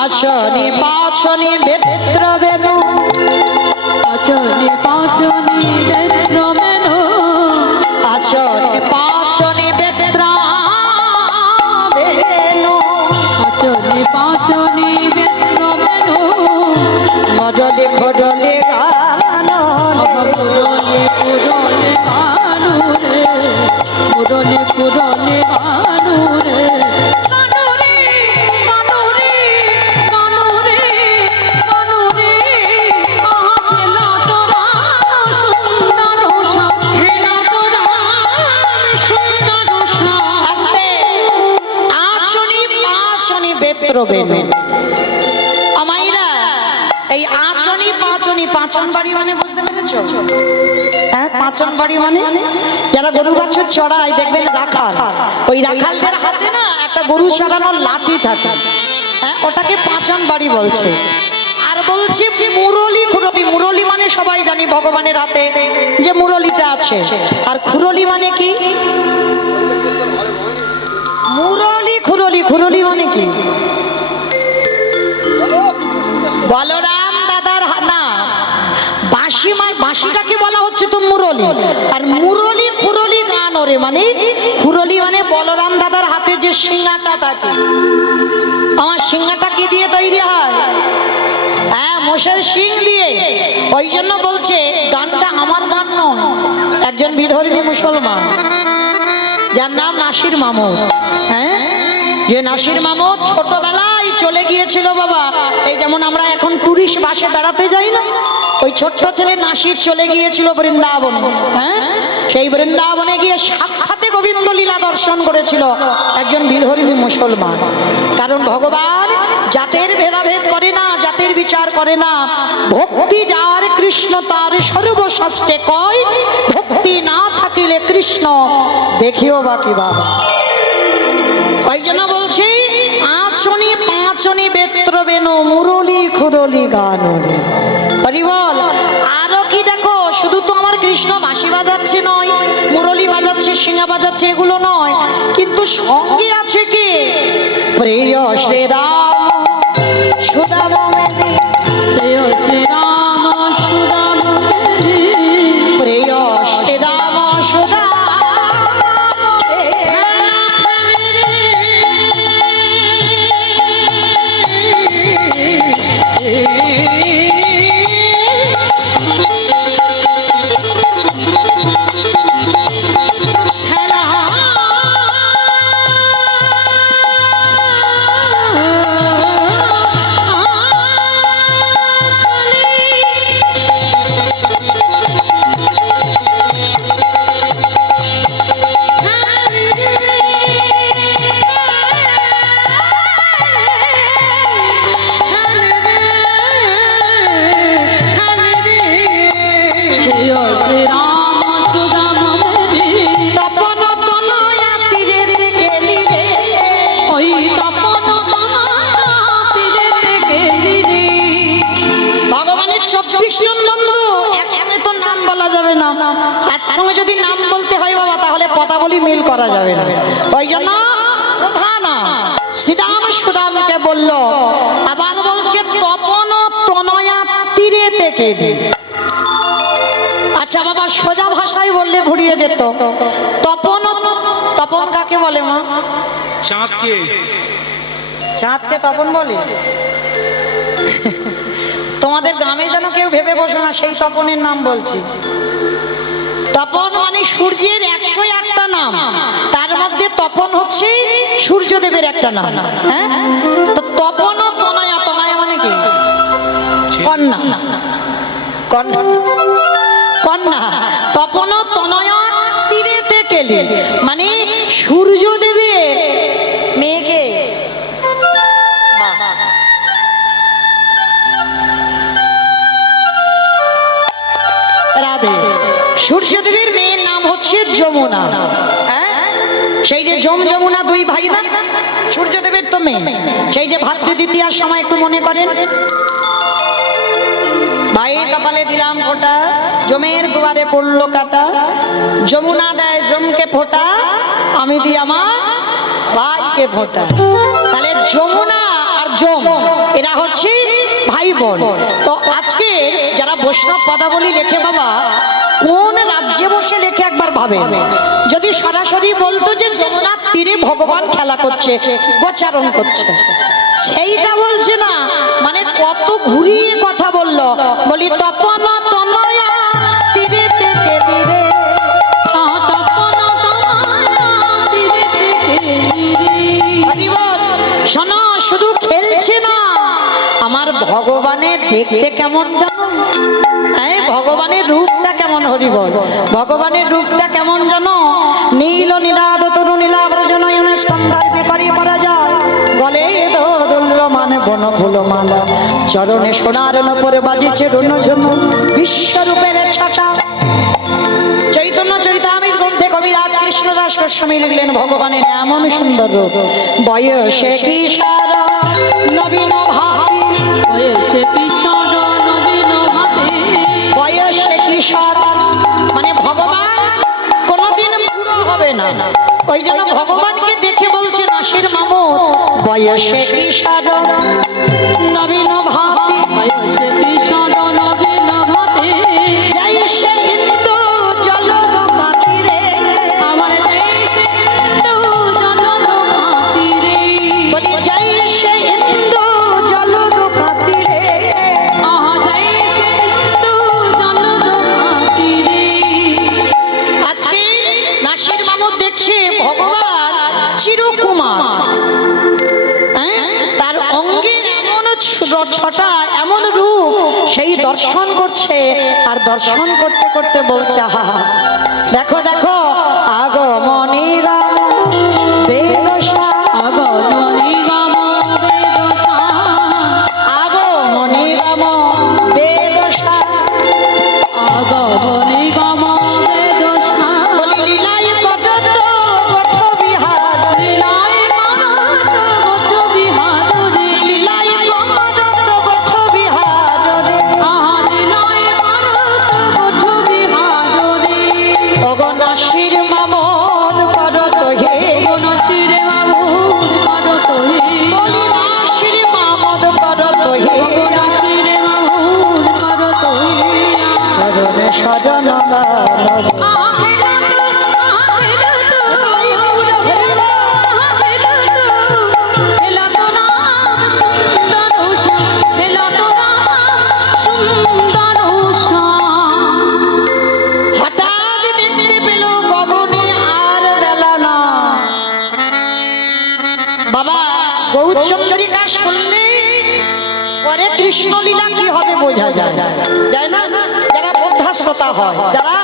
আচনি পাচনি বেত্র বেনু, আচনি পাচনি বেত্র বেনু, আচনি পাচনি বেত্র বেনু, আচনি পাচনি বেত্র বেনু, মদলে খোদলে গানো মুরলে পুরলে গানো রে, মুরলে পুরলে গানো রে। আমাইরা এই আচনি পাচনি, পাচন বাড়ি মানে বুঝতে পেরেছো? হ্যাঁ, পাচন বাড়ি মানে যারা গরু বাছুর চড়ায় দেখবেন রাখাল, ওই রাখালদের হাতে না একটা গরু চড়ানোর লাঠি থাকে, হ্যাঁ ওটাকে পাচন বাড়ি বলছে। আর বলছি মুরলি খুরলি, মুরলি মানে সবাই জানি ভগবানের হাতে যে মুরলিটা আছে, আর খুরলি মানে কি? মুরলি খুরলি, খুরলি মানে কি? বলরাম দাদার হানা বাঁশি, বাঁশিটাকে বলা হচ্ছে তো মুরলি, আর মুরলি খুরলি গান ওরে মানে খুরলি মানে বলরাম দাদার হাতে যে সিংহাটা থাকে। আমার সিংহাটা কি দিয়ে তৈরি হয়? হ্যাঁ, মোষের শিং দিয়ে। ওই জন্য বলছে গানটা আমার গান নয়, একজন বিধর্মী মুসলমান যার নাম নাসির মাহমুদ, হ্যাঁ, যে নাসির মাহমুদ ছোটবেলায় চলে গিয়েছিল বাবা। এই যেমন আমরা এখন টুরিস্ট বাসে বেড়াতে যাই না, ওই ছোট্ট ছেলে নাসির চলে গিয়েছিল বৃন্দাবন। হ্যাঁ, সেই বৃন্দাবনে গিয়ে সাক্ষাতে গোবিন্দ লীলা দর্শন করেছিল একজন বিধর্মী মুসলমান। কারণ ভগবান জাতের ভেদাভেদ করে না, জাতের বিচার করে না। ভক্তি যার কৃষ্ণ তার সর্বশাস্ত্রে কয়, ভক্তি না থাকিলে কৃষ্ণ দেখিও বা কি বাবা। ওই জন্য বলছি আঁচনি পাঁচনি বেত্র বেনু মুরলি খুরলি গান হরিবল। আরো কি দেখো, শুধু তো আমার কৃষ্ণ বাঁশি বাজাচ্ছে নয়, মুরলি বাজাচ্ছে, সিঙ্গা বাজাচ্ছে, এগুলো নয়, কিন্তু সঙ্গে আছে কি প্রিয় শ্রীরাম সুদাম মেদি, প্রিয় শ্রীরাম সুদাম মেদি, প্রিয় শ্রীরাম সুদাম। যদি নাম বলতে হয় বাবা, তাহলে পদাবলী মিল করা যাবে না। ওই জন্য প্রধান শ্রীরাম সুদামকে বলল। আবার বলছে তপন তনয়া তীরে থেকে। আচ্ছা বাবা, সোজা ভাষায় বললে ভুলিয়ে যেত। তপন, তপন কাকে বলে মা? চাঁদকে। চাঁদকে তপন বলে? তোমাদের গ্রামে যেন কেউ ভেবে বসো না সেই তপনের নাম বলছি। তপন মানে সূর্যের 101টা নাম, তার মধ্যে তপন হচ্ছে সূর্যদেবের একটা নাম। হ্যাঁ, তো তপন ও তনয়া, তনয়া মানে কি? কন্যা, কন্যা, কন্যা। তপন ও তনয়া তীরে থেকে মানে সূর্যদেবের মেয়েকে। রাধে। সূর্যদেবের মেয়ের নাম হচ্ছে যমুনা। সেই যে যমুনা দুই ভাই না, সূর্যদেবের তো মেয়ে। সেই যে ভাতৃ দ্বিতীয়ার সময় একটু মনে করেন, ভাইয়ের কপালে দিলাম ফোঁটা, জমের দুয়ারে পড়লো কাটা, যমুনা দেয় জমকে ফোঁটা, আমি দিই আমার ভাইকে ফোঁটা। তাহলে যমুনা আর যম এরা হচ্ছে ভাই বোন। তো আজকে যারা বৈষ্ণব পদাবলী লেখে বাবা, কোন রাজ্যে বসে লেখে একবার ভাবে। যদি সরাসরি বলতো যে যমুনার তীরে ভগবান খেলা করছে, গোচারণ করছে, সেইটা বলছে না, মানে কত ঘুরিয়ে কথা বললো। বলি তপন তনয়া তীরে থেকে তীরে, শোনো, শুধু খেলছে না, আমার ভগবানের দেখতে কেমন জানো? হ্যাঁ, ভগবানের রূপটা কেমন হরিবল, ভগবানের রূপটা কেমন জানো? নীল নীলাভ তরু নীলাব্রজ নয়নে স্কন্ধার বিপরি পরা যায়, গলে দোল মানে বন ফুল মালা, চরণে সোনার নপরে বাজিছে রুন ঝুন, বিশ্বরূপের ছাটা। চৈতন্য চরিতামৃত গ্রন্থে কবিরাজ কৃষ্ণদাস গোস্বামী লিখলেন ভগবানের এমন সুন্দর রূপ। বয়সে কিশোর নবীন ভাতি, বয়সে কিশোর নবীন ভাতি, বয়সে কিশোর মানে ভগবান কোনোদিন বুড়ো হবে না। ওই জন্য ভগবানকে দেখে বলছে নাসির মামুদ, বয়সে কিশোর নবীন ভাতি, বয়সে কিশোর নবীন ভাতি, জয়সে হিন্দু জলদ মাতিরে, আমার হিন্দু জলদ মাতিরে, বলি জয়সে হিন্দু জলদ মাতিরে, আহা জয়সে হিন্দু জলদ মাতিরে। আজকে নাসির মামুদ দেখছে ভগবান চিরকুমার, তার অঙ্গ ছটা এমন রূপ সেই দর্শন করছে আর দর্শন করতে করতে বলছে আহা দেখো দেখো আগমনীরাম বেদশা আগমনীরাম বেদশা আগমনীরাম বেদশা আগমনীরাম বেদশা বলি লীলাই কটত পথ বিহার লীলাই মানত গোত্র বিহার রে লীলাই কটত পথ বিহার রে লীলাই মানত গোত্র বিহার রে অগনাশীর মামদ করত হে গণশির মামুদ করত হে বলি নাশীর মামদ করত হে গণশির মামুদ করত হে চরণে সজন হঠাৎ দেখতে পেল গগনে আর বেলা না বাবা গৌরচন্দ্রিকা শুনলে পরে কৃষ্ণলীলা কি হবে বোঝা যায় যায় না যারা বোদ্ধা শ্রোতা হয় যারা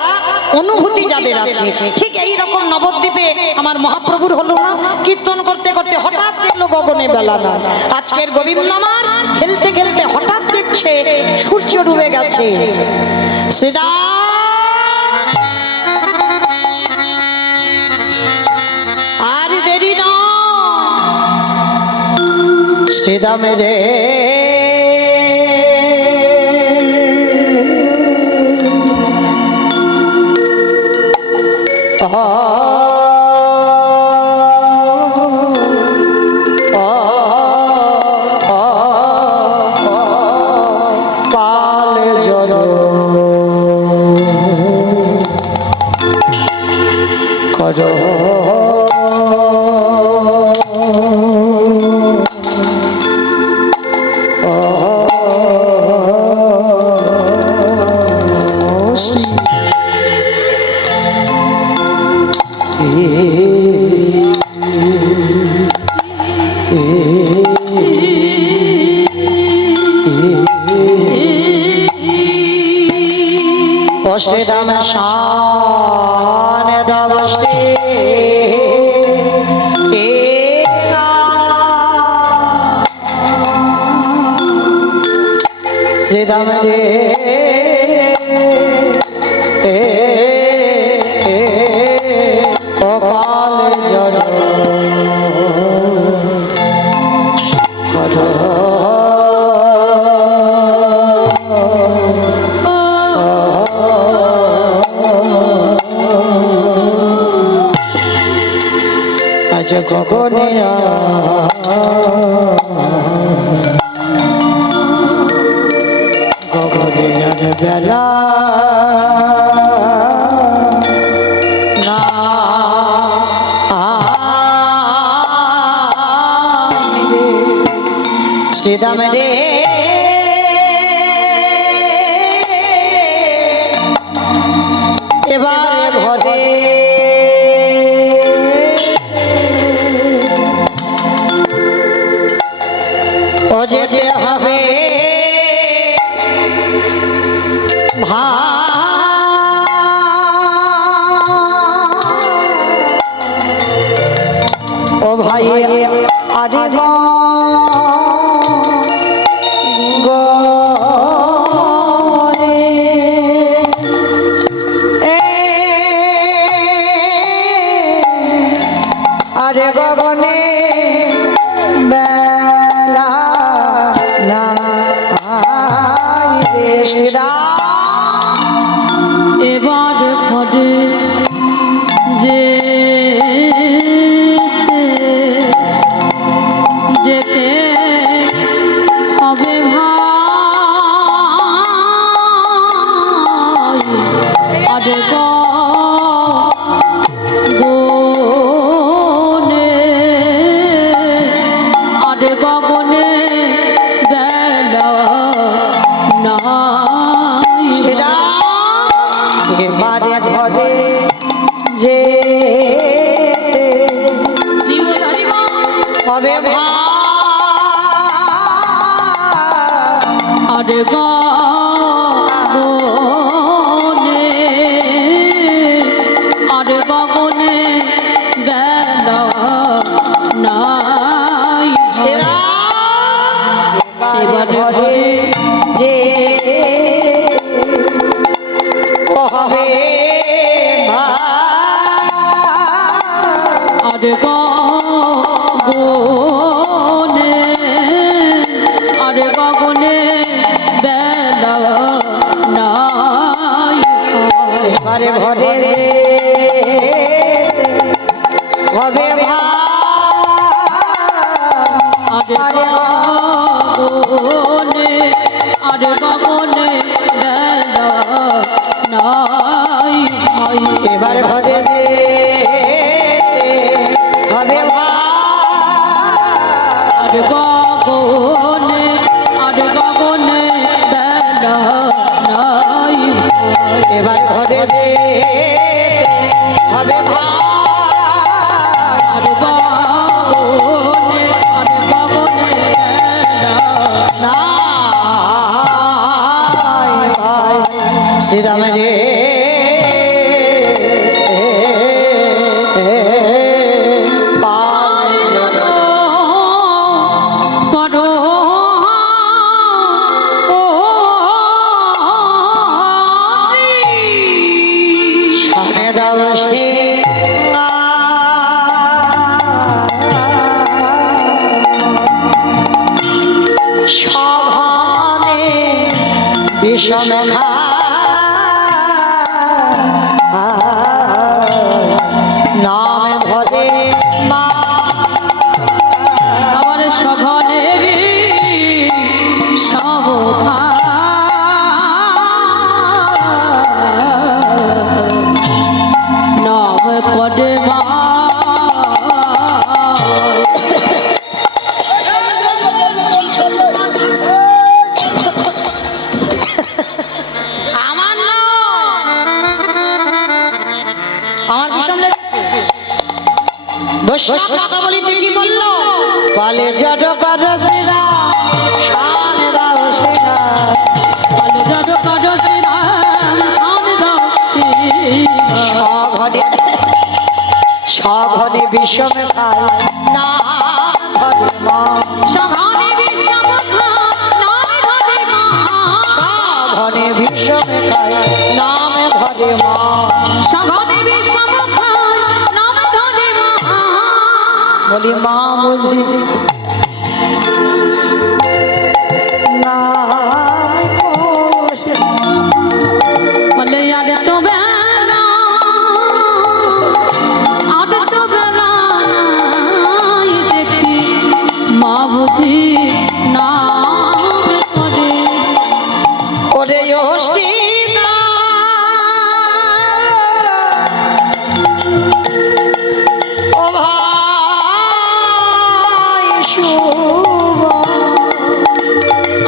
অনুভূতি যাদের আছে ঠিক এই রকম নবদ্বীপে আমার মহাপ্রভুর হলো না কীর্তন করতে করতে হঠাৎ দেখলো গগনে বেলা না আজকের গোবিন্দ আমার খেলতে খেলতে হঠাৎ দেখছে সূর্য ডুবে গেছে সেদা আর দেরি না শ্রীদাম রে কাল জল কর শ্রীরাম শান দবশ্রী শ্রীরাম রে অকাল জল আজ গগনে গগনে আর বেলা না শ্রীরাম রে এবার ঘরে ও যেতে হবে ও ভাই আরে আরে গগনে বেলা না এবার ঘরে যে যেতে হবে ভাই আরে গগনে আরে গগনে বেলা নাই এবারে ঘরে যে হবে ভাই আরে গগনে আরে গগনে গেল নাই সেরা এবারে ঘরে যে হবে আরে গগনে আরে গগনে বেলা নাই এবারে ঘরে যে হবে আরে গগনে আরে গগনে বেলা নাই এবারে ঘরে যে হবে আরে গগনে আরে গগনে বেলা নাই এবার ঘরে যে হবে আরে গগনে আরে গগনে বেলা শ্রীরাম রে সভানে বিষম নামে ধরে মা আমার সঘনে সভা নাম পদে মা আমার আমার বিষম লেগেছে বসে কথা বলি তুই কি বললো বলে জড় কর সেরা শান দাও সেরা বলে জড় কর শ্রীরাম শান দাও সঘনে বিষম খায় না ধরে মা সঘনে বিষম নাম ধরে মা সঘনে বিষম খায় নাম ধরে মা সঘনে বিষম নাম ধরে মা বলি মা বুঝি না বলে আর তো বেলা আর তো বেলা দেখি মা বুঝি না করে ওরে অশ্বিনা ও ভাই শুভ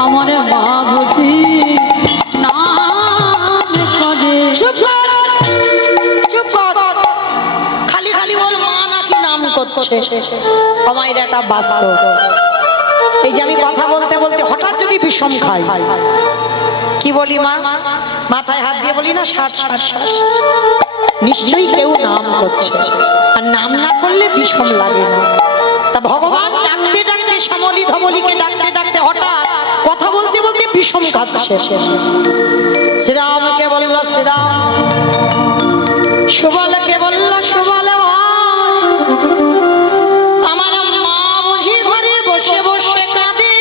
আমার মা বুঝি না করে চুপ কর খালি খালি ওর মা নাকি নাম করছে আমার একটা বাস্তব এই যে আমি কথা বলতে বলতে হঠাৎ যদি বিষম খাই কি বলি মা মাথায় হাত দিয়ে বলি না 60 নিশ্চয়ই কেউ নাম করছে আর নাম না করলে বিষম লাগে না তা ভগবান ডাকতে ডাকতে শ্যামলী ধমলীকে ডাকতে ডাকতে হঠাৎ কথা বলতে বলতে বিষম খাচ্ছে শ্রীরামকে বলল শ্রীরাম সুবলকে বলল সুবল আমার মা বুঝি ঘরে বসে বসে কাঁদে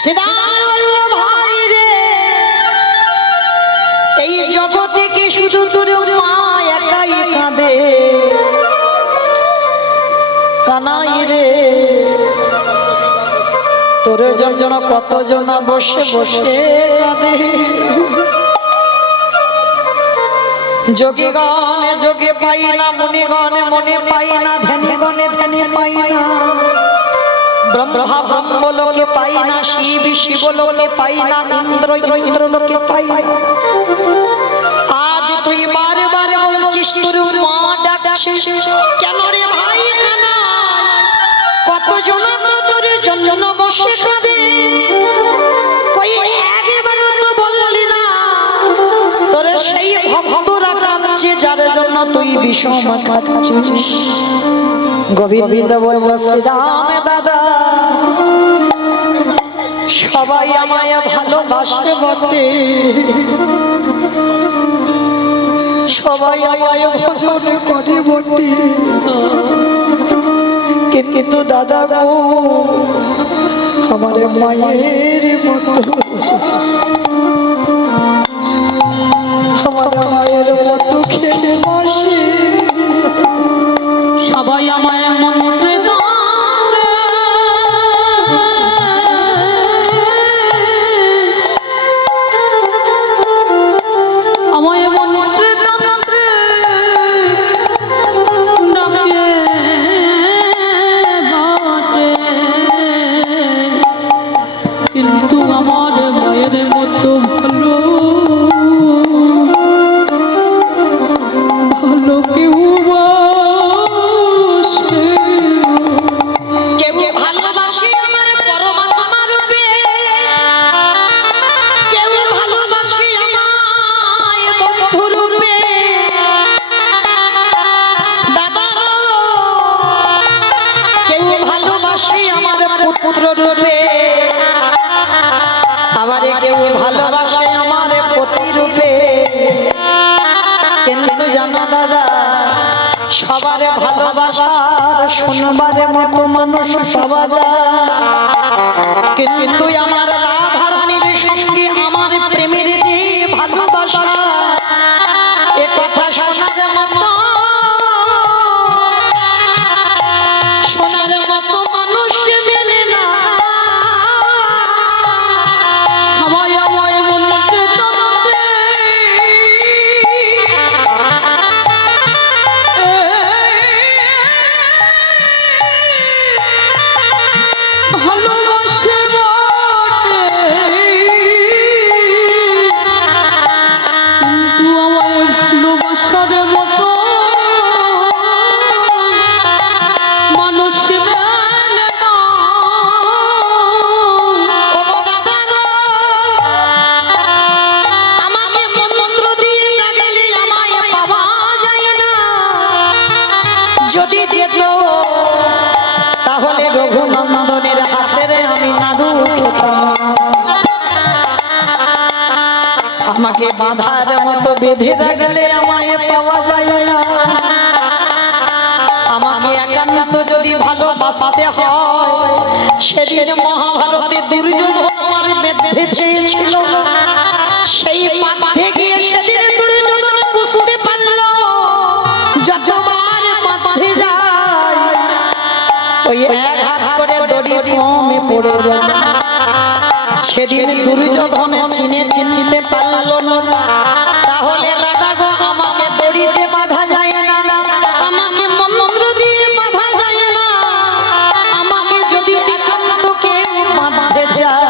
শ্রীরাম বলল ভাই রে এই জগতে কি শুধু তোর মা একাই কাঁদে কানাই রে তোর জন্য কতজন বসে বসে কাঁদে যোগীগণে যোগে পাই না মুনিগণে মনে পাই না ধ্যানীগণে ধ্যানে পাই না ব্রহ্মা ব্রহ্মলোকে পাই না শিব শিবলোকে পাই না ইন্দ্র ইন্দ্রলোকে পাই না আজ তুই বারবার বলছিস তোর মা ডাকছে কেন রে ভাই কানা কতজন তো তোর জন্য বসে কাঁদে। কই একবারও তো বললি না তোর সেই ভক্তরা কাঁদছে যার জন্য তুই বিষম খাচ্ছিস। গোবিন্দ বলল শ্রীরাম দাদা সবাই আমায় ভালোবাসে বটে, সবাই আমায় ভজন করে বটে, কিন্তু দাদা গো আমার মায়ের মতো, আমার মায়ের মতো খেলে বসে। সবাই আমায় মন্ত্রে আমায় মন্ত্রে তন্ত্রে ডাকে বাটে, কিন্তু আমার মায়ের মতো ভালো ভালো কেউ বাসে। কেউ ভালোবাসে আমার পরমাত্মা রূপে, কেউ ভালোবাসে আমায় বন্ধু রূপে। দাদা কেউ ভালোবাসে আমার পুত্র রূপে, আবার কেউ ভালোবাসে আমার পতি রূপে। কিন্তু জানো দাদা সবার ভালোবাসার শুনবার মতো মানুষ পাওয়া যায়, কিন্তু আমার রাধা রানীর সঙ্গে আমার প্রেমের যে ভালোবাসা এ কথা শোনার মতো মানুষ মেলে না। সবাই আমায় মন্ত্রে তন্ত্রে ভালোবাসে বটে, কিন্তু আমায় ভালোবাসার মতো মানুষ মেলে না। ও দাদা গো আমাকে মন্ত্র দিয়ে ডাকলে আমায় পাওয়া যায় না, যদি যেত তাহলে রঘুনন্দনের হাতের আমি নাড়ু খেতাম। আমাকে বাঁধার মতো বেঁধে রাখলে আমায় পাওয়া যায় না, আমাকে একান্ত যদি ভালোবাসতে হয় সেদিন মহাভারতে দুর্যোধন আমার বেঁধে চেয়েছিল, সেই বাঁধে গিয়ে সেদিন দুর্যোধন বুঝতে পারল যতবার বাঁধে যায় ওই এক হাত করে দড়ি কমে পড়ে যায়। সেদিন দুর্যোধন চিনতে পারল না। তাহলে দাদা গো আমাকে দড়িতে বাঁধা যায় না, আমাকে মন্ত্র দিয়ে বাঁধা যায় না, আমাকে যদি একান্ত কেউ বাঁধতে চায়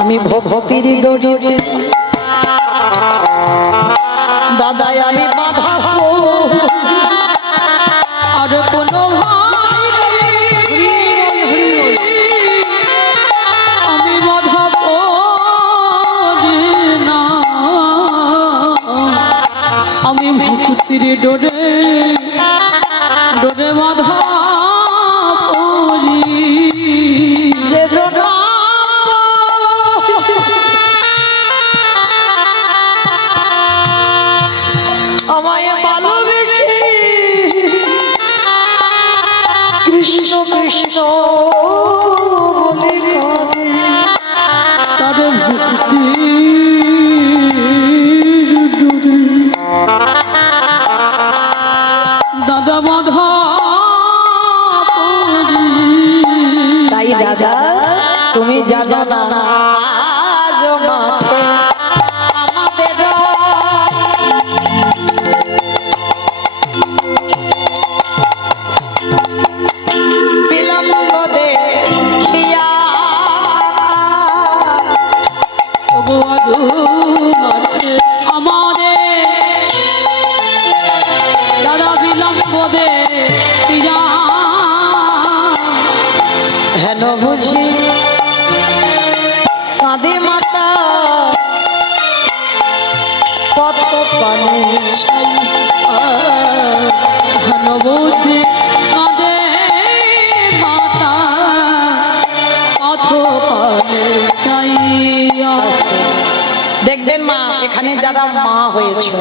আমি ভক্তির দড়িতে দাদা আমি বাঁধাবো। আর কোনো আমি বাধা পড়ি না, আমি ভক্তির ডোরে ডোরে বাধা পড়ি। যে জন্য আমায় ভালোবেসে কৃষ্ণ কৃষ্ণ বলে কাঁদে, তার ভক্তির ডোরে দাদা বাধা পড়ি। তাই দাদা তুমি জানো না আজ মাঠে আমাদের বিলম্ব দেখিয়া তবু আজও মাঠে আমাদের দাদা বিলম্ব দেখিয়া হেন বুঝি কাঁদে মাতা কত পানে ধন বুঝি কাঁদে মাতা পথ পানে চাইয়া। দেখবেন মা, এখানে যারা মা হয়েছে,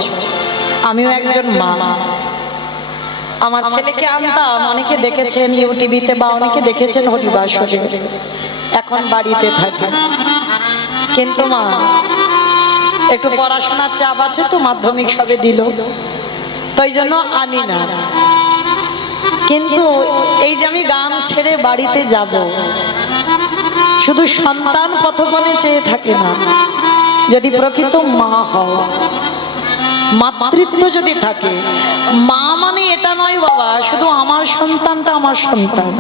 আমিও একজন মা। আমার ছেলেকে আনতাম, অনেকে দেখেছেন ইউটিভিতে বা অনেকে দেখেছেন হরিবাসরে, এখন বাড়িতে থাকে। কিন্তু মা একটু পড়াশোনার চাপ আছে তো, মাধ্যমিক সবে দিল, তাই জন্য আনি না। কিন্তু এই যে আমি গান ছেড়ে বাড়িতে যাব, শুধু সন্তান পথপনে চেয়ে থাকে না, যদি প্রকৃত মা হও, মাতৃত্ব যদি থাকে, মা মানে এটা নয় বাবা শুধু আমার সন্তানটা আমার সন্তান।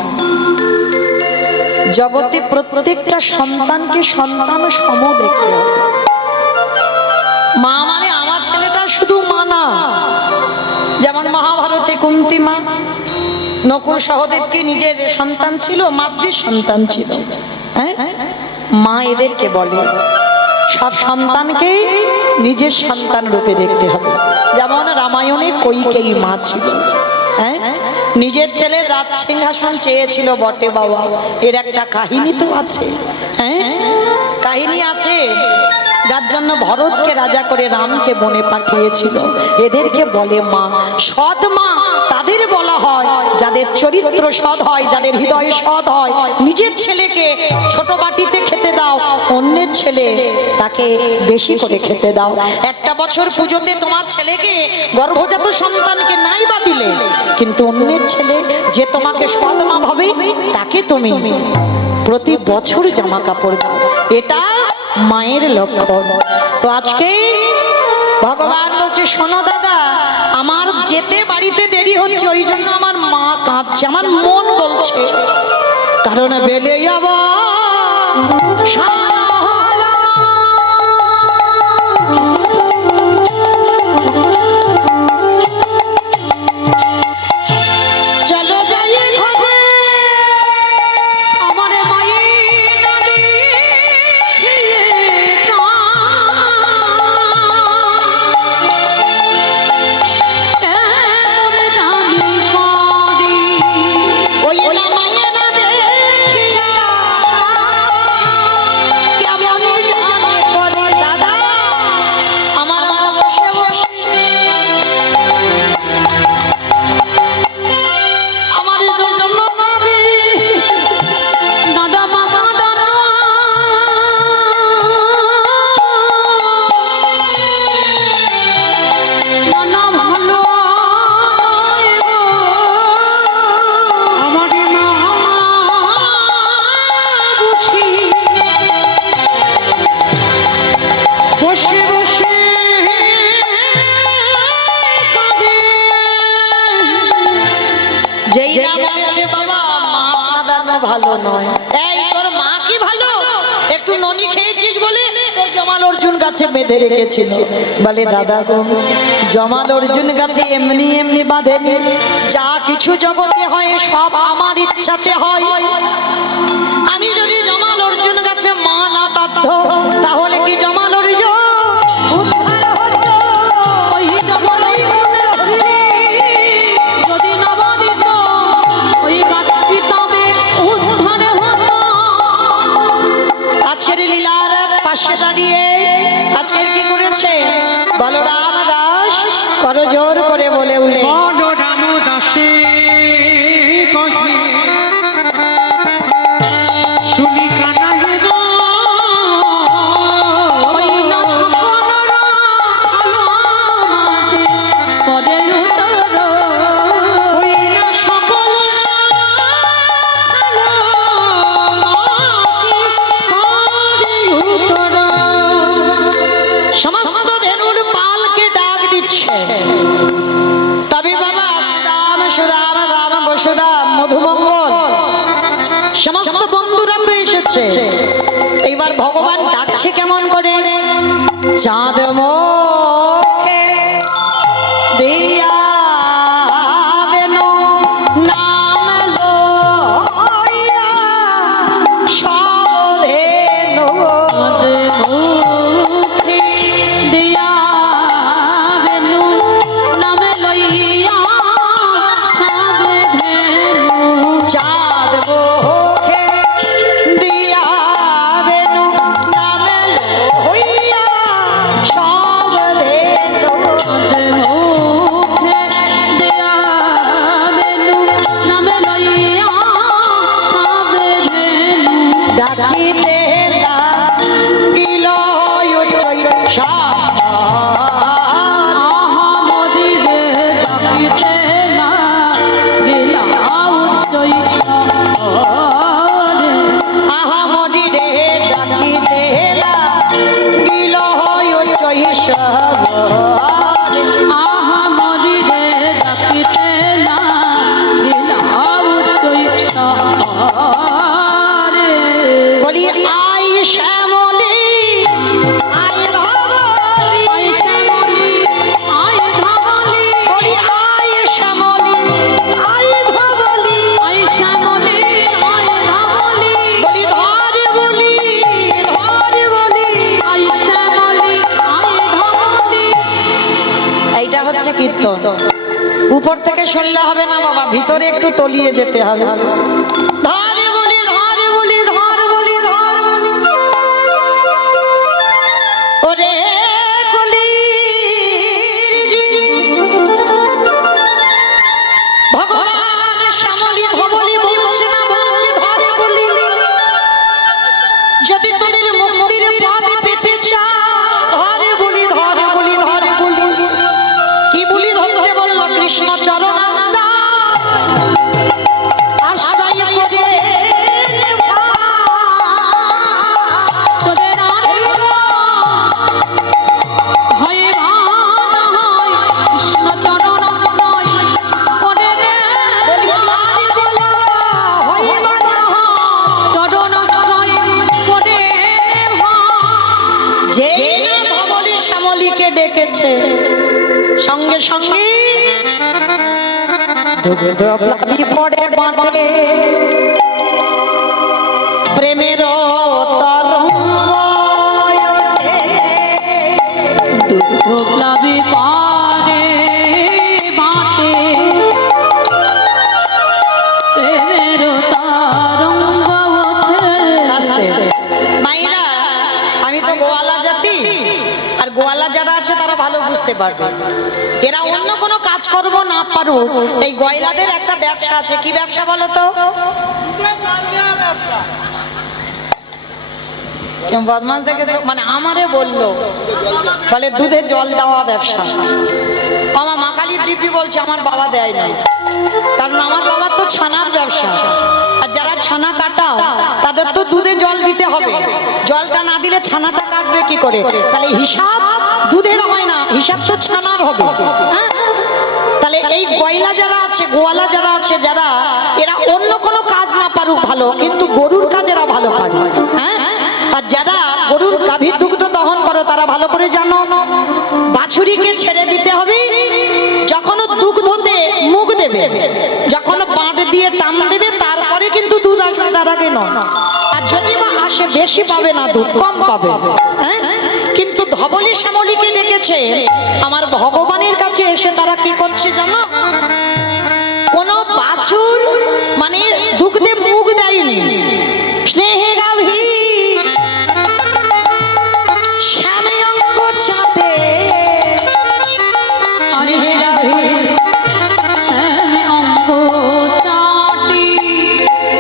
জগতে প্রত্যেকটা সন্তানকে সন্তান সম দেখতে হবে। মা মানে আমার ছেলেটা শুধু মা না, যেমন মহাভারতে কুন্তী মা নকুল সহদেবকে নিজের সন্তান ছিল, মাতৃ সন্তান ছিল। হ্যাঁ, মা এদেরকে বলে সব সন্তানকে নিজের সন্তান রূপে দেখতে হবে। যেমন রামায়ণে কইকেয়ী মা ছিল, হ্যাঁ, নিজের ছেলের রাজ সিংহাসন চেয়েছিল বটে বাবা, এর একটা কাহিনী তো আছে। হ্যাঁ, কাহিনী আছে, যার জন্য ভরতকে রাজা করে রামকে বনে পাঠিয়েছিল। এদেরকে বলে মা। সৎ মা তাদের বলা হয় যাদের চরিত্র সৎ হয়, যাদের হৃদয় সৎ হয়। নিজের ছেলেকে ছোট বাটিতে খেতে দাও, অন্যের ছেলে তাকে বেশি করে খেতে দাও। একটা বছর পুজোতে তোমার ছেলেকে গর্ভজাত সন্তানকে নাই বা দিলে, কিন্তু অন্যের ছেলে যে তোমাকে সৎ মা ভাবে তাকে তুমি প্রতি বছর জামা কাপড় দাও। এটা মায়ের লক্ষণ। তো আজকে ভগবান বলছে, শোনো দাদা, আমার যেতে বাড়িতে দেরি হচ্ছে, ওই জন্য আমার মা কাঁদছে, আমার মন বলছে, কারণ বেলে যাব চলো যাই ঘরে আমার মায়ের নানি ওই না মায়ের না দেখিয়া কেমন জানে করে দাদা, আমার মা বসে বসে আমার জন্য ভাবি দাদা মামা দাদা নানা ভালো আমার মা বুঝি বসে বসে কাঁদে। যেই না বলেছে বাবা মা কাঁদানো ভালো নয়। এই তোর মা কি ভালো, একটু ননি খেয়েছিস বলে তোর জমাল অর্জুন গাছে বেঁধে রেখেছিল। বলে দাদা গো, জমাল অর্জুন গাছে এমনি এমনি বাঁধেনি, যা কিছু জগতে হয় সব আমার ইচ্ছাতে হয়। আমি যদি জমাল অর্জুন গাছে মা না বাধ্য, তাহলে কি জমাল অর্জুন উদ্ধার হতো? ওই জমালয় যদি না বাঁধিত, ওই গাছটি তবে উদ্ধার হতো। আজকের লীলার পাশে দাঁড়িয়ে আজকের কি করেছে বলরাম দাস করজোর করে বলে উঠে, বলরাম দাসে কহে শুনি কানাই গো, ওই না সকলরা ভালোবাসে করে উত্তর। ওই না সকল সমস্ত ধেনুর পালকে ডাক দিচ্ছে। তবে বাবা রাম সুদাম রাম বসুদাম মধুমঙ্গল সমস্ত বন্ধুরা তো এসেছে। এইবার ভগবান ডাকছে কেমন করে, চাঁদ মুখে দিয়া বেনু নাম লইয়া শুনলে হবে না বাবা, ভিতরে একটু তলিয়ে যেতে হবে। ধরে বলি ধর বলি ধর বলি ধর বলি ওরে ভগবান শ্যামলী ধবলি বলছে না বলছে ধরে বলি, যদি তোদের মুক্তির পথ পেতে চাও ধরে বলি ধরে বলি ধরে বলি। কি বলি ধরতে বলল? কৃষ্ণ চরণ আশ্রয় করে তোদের হয়ে ভানা হয় কৃষ্ণ চরণ নয় করে রে চরণ নয় করে যে ধবলি শ্যামলীকে ডেকেছে সঙ্গে সঙ্গে দুগ্ধপ্লাবী পড়ে বাঁটে প্রেমের তরঙ্গ দুগ্ধপ্লাবী পারে বাটে প্রেমের তরঙ্গ ওঠে। মাইরা আমি তো গোয়ালা জাতি, আর গোয়ালা যারা আছে তারা ভালো বুঝতে পারবে। এরা অন্য কোনো কাজ করব না পারুক, এই গয়লাদের একটা ব্যবসা আছে। কি ব্যবসা বলো তো? কেমন বদমাস দেখেছো? মানে আমারে বললো, বলে দুধে জল দেওয়া ব্যবসা। আমার মা কালীর দিব্যি বলছে আমার বাবা দেয় না, কারণ আমার বাবার তো ছানার ব্যবসা, আর যারা ছানা কাটাও তাদের তো দুধে জল দিতে হবে। জলটা না দিলে ছানাটা কাটবে কি করে? তাহলে হিসাব দুধের হয় না, হিসাব তো ছানার হবে। হ্যাঁ, তাহলে এই গয়লা যারা আছে, গোয়ালা যারা আছে, যারা এরা অন্য কোনো কাজ না পারুক ভালো, কিন্তু গরুর কাজ এরা ভালো পারে। হ্যাঁ, আর যারা গরুর গাভীর দুগ্ধ দহন করো তারা ভালো করে জানো, বাছুরিকে ছেড়ে দিতে হবে যখন দুগ্ধতে মুখ দেবে, যখন বাঁট দিয়ে টান দেবে তারপরে কিন্তু দুধ আসবে, তার আগে নয়। আর যদি বা আসে বেশি পাবে না, দুধ কম পাবে। হ্যাঁ, কিন্তু ধবলি শ্যামলীকে ডেকেছে আমার ভগবানের কাছে এসে তারা কি করছে জানো? কোন বাছুর মানে দুগ্ধে মুখ দেয়নি, স্নেহে গাভী শ্যামে অঙ্গ চাঁদে স্নেহে গাভী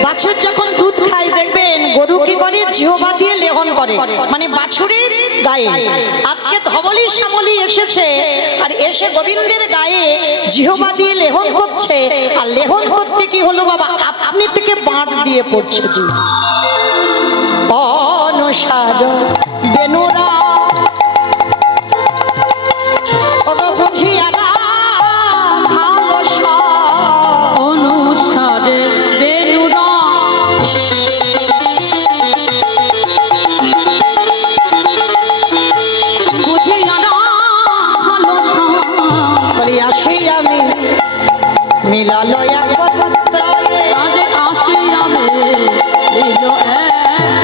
বাছুর যখন দুধ খায় দেখবেন গরু কি করে? জিহ্বা দিয়ে লেহন করে, মানে বাছুরের গায়ে। আজকে ধবলি শ্যামলী এসেছে আর এসে গোবিন্দের গায়ে জিহ্বা দিয়ে লেহন করছে। আর লেহন করতে কি হলো বাবা? আপনি থেকে বাঁট দিয়ে পড়ছে দুধ। অনুসার বেনুরা বুঝিয়ারা ভালো অনুসারে বেরুরা বুঝিয়ারা ভালো বলি আসি আমি মিলালো একত্রে আজে আসি আমি দিল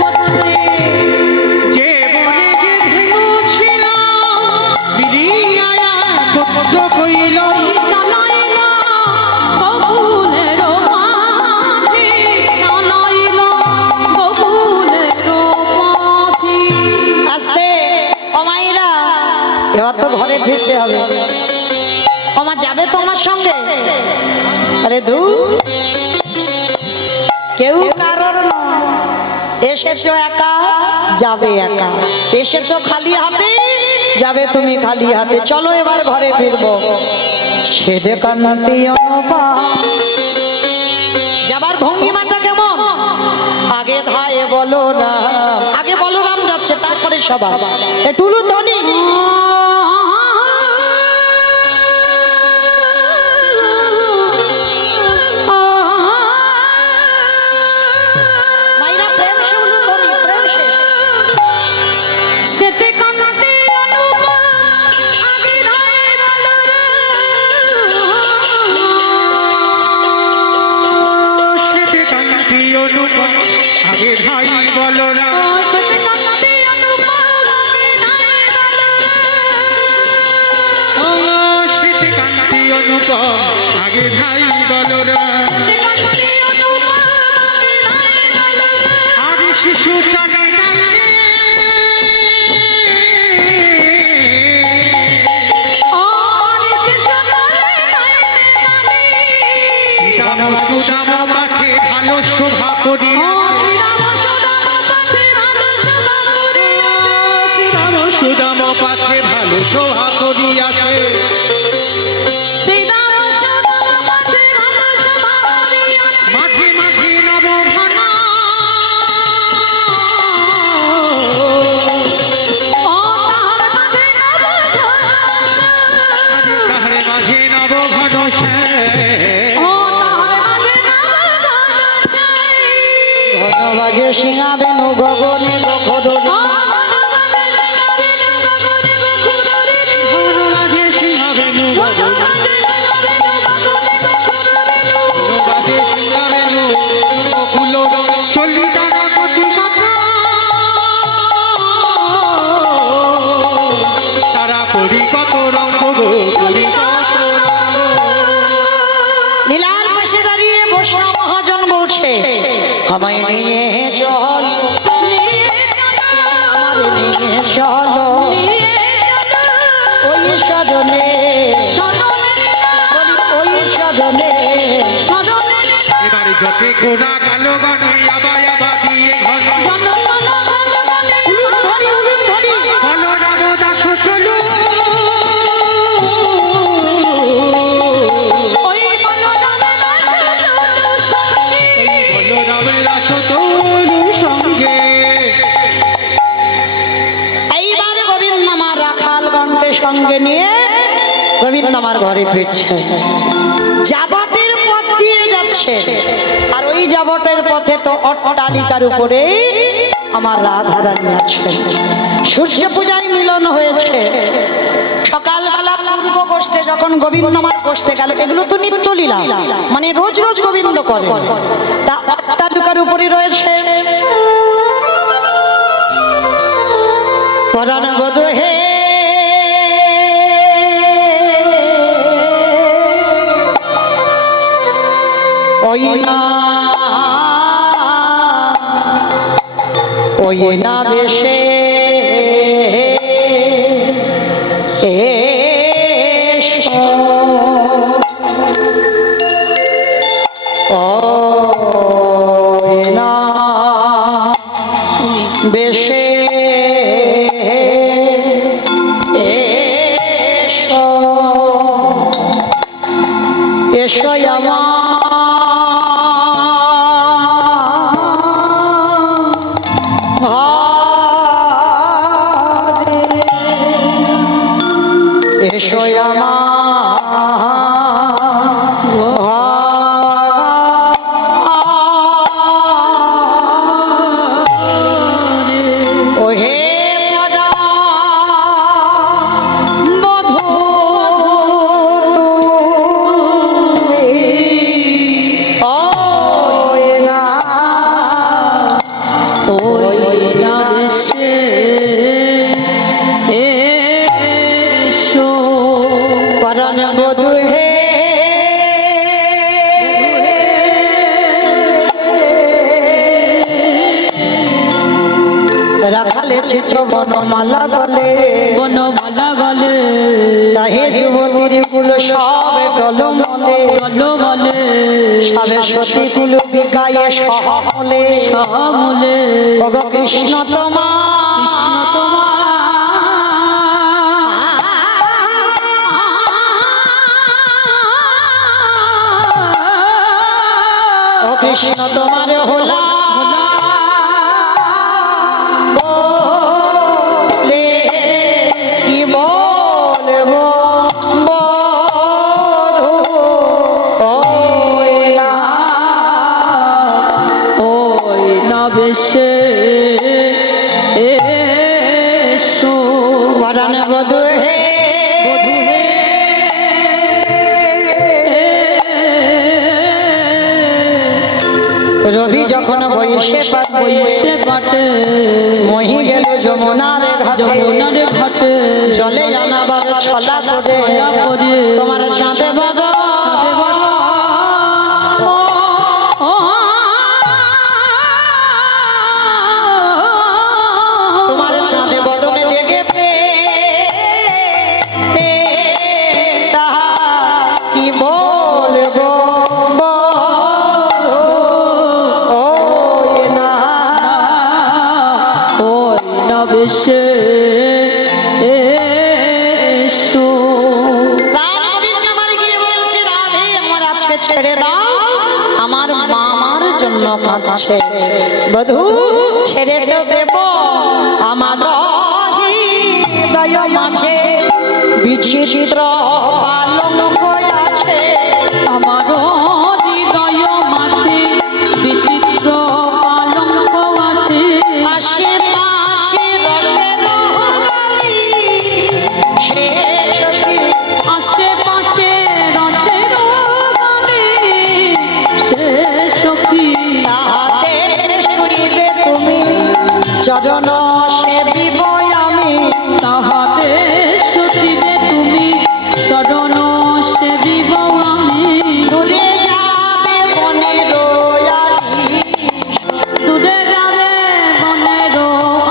একত্রে যে বনে যে ধেনু ছিল মিলিয়া পুত্র কইল কানাইলা গোকুলের মাঝি কানাইলা গোকুলের পাখি। আস্তে ও মাইরা, এবার তো ঘরে ফিরতে হবে। আমার যাবে তোমার সঙ্গে? আরে দু কেউ কারোর নয়, এসেছো একা যাবে একা, এসেছো খালি হাতে যাবে তুমি খালি হাতে। চলো এবার ঘরে ফিরবো। ছেদে কান্তি যাবার ভঙ্গিমাটা কেমন? আগে ধায়ে বলো না, আগে বলরাম যাচ্ছে তারপরে সবাই টুলু ধনী মাইরা প্রেম সে উলু ধনী প্রেম সে সেতে কান্নাতে অনুপম আগে ধায়ে বলো রে। সেতে কান্তি অনুপম আগে ভাই বলো না, সেতে কান্নাতে অনুপম আগে ধায়ে বলো রে। সেতে কান্তি অনুপম আগে ধাই বলরাম আগে শিশু চানে সুদাম পাখে ভালো শোভা করিয়া সুদাম পাখে ভালো শোভা করিয়াছে মাঝে মাঝে নবঘনা তাহারে মাঝে নবঘন বাজে সিংহা বেনু গগনে গখদরি রাজে সিংহাবেনু রাজে সিংহাবেনু বকুল চল্লি টাকা কতি কথা তারা করি কত রঙ্গ গো করি কত লীলার পাশে দাঁড়িয়ে বৈষ্ণব মহাজন বলছে আমায় নিয়ে চল আমার নিয়ে চল ওই সদনে ওই সদনে এবারে যতে গোনা কালো গনে আবা আবা দিয়ে ঘন বলো রাম দেখো চলো বলো রামের আসো তোলু সঙ্গে এইবার গোবিন্দ আমার রাখালগণকে সঙ্গে নিয়ে গোবিন্দ আমার ঘরে ফিরছে যাবতের পথ দিয়ে যাচ্ছে আর ওই যাবতের পথে তো অট্টালিকার উপরে আমার রাধারানী আছে সূর্য পূজায় মিলন হয়েছে সকালবেলা পূর্ব গোষ্ঠে যখন গোবিন্দ আমার গোষ্ঠে গেল এগুলো তো নিত্য লীলা মানে রোজ রোজ গোবিন্দ করে তা অট্টালিকার উপরে রয়েছে পরাণ বধূ হে ওই না বেশে এসো ওই না বেশে এসো এসো আমার এসো ও হে পরা বধূ ওই না বেশে এসো পরাণ বধূ হে রাখালে চিত্র বনমালা গলে বনমালা গলে তাহে যুবতীর কুল সব টলমলে বলে সবে সতী কুল বিকায়ে সহমলে সহমূলে ওগো কৃষ্ণ তোমার ও কৃষ্ণ তোমার হোলা বলে কি বলবো বধূ ওই না বেশে এসো পরাণ বধূ হে রবি যখন বইসে বইসে পাটে মহি গেল যমুনার ঘাটে থাকে জলে জানাবার ছলা করে ছলা করে তোমার চাঁদে বাদা চাঁদে বাদা তোমার চাঁদে বদনে দেখে কি বলবো ওই না ওই না বেশে এসো ছেড়ে দাও আমার মামার জন্য কাঁদছে বধূ ছেড়ে তো দেব আমার হৃদয় মাঝে বিচিত্র পালঙ্ক আছে আমার হৃদয় মাঝে বিচিত্র পালঙ্ক আছে আশেপাশে রসের বালি সে সখী আশেপাশে রসের গানে সে সখী তাহাতে শুইবে তুমি চরণ সেবিব আমি তাহাতে সখিবে তুমি চরণ সেবিব আমি দূরে যাবে বনের আলি দূরে যাবে বনের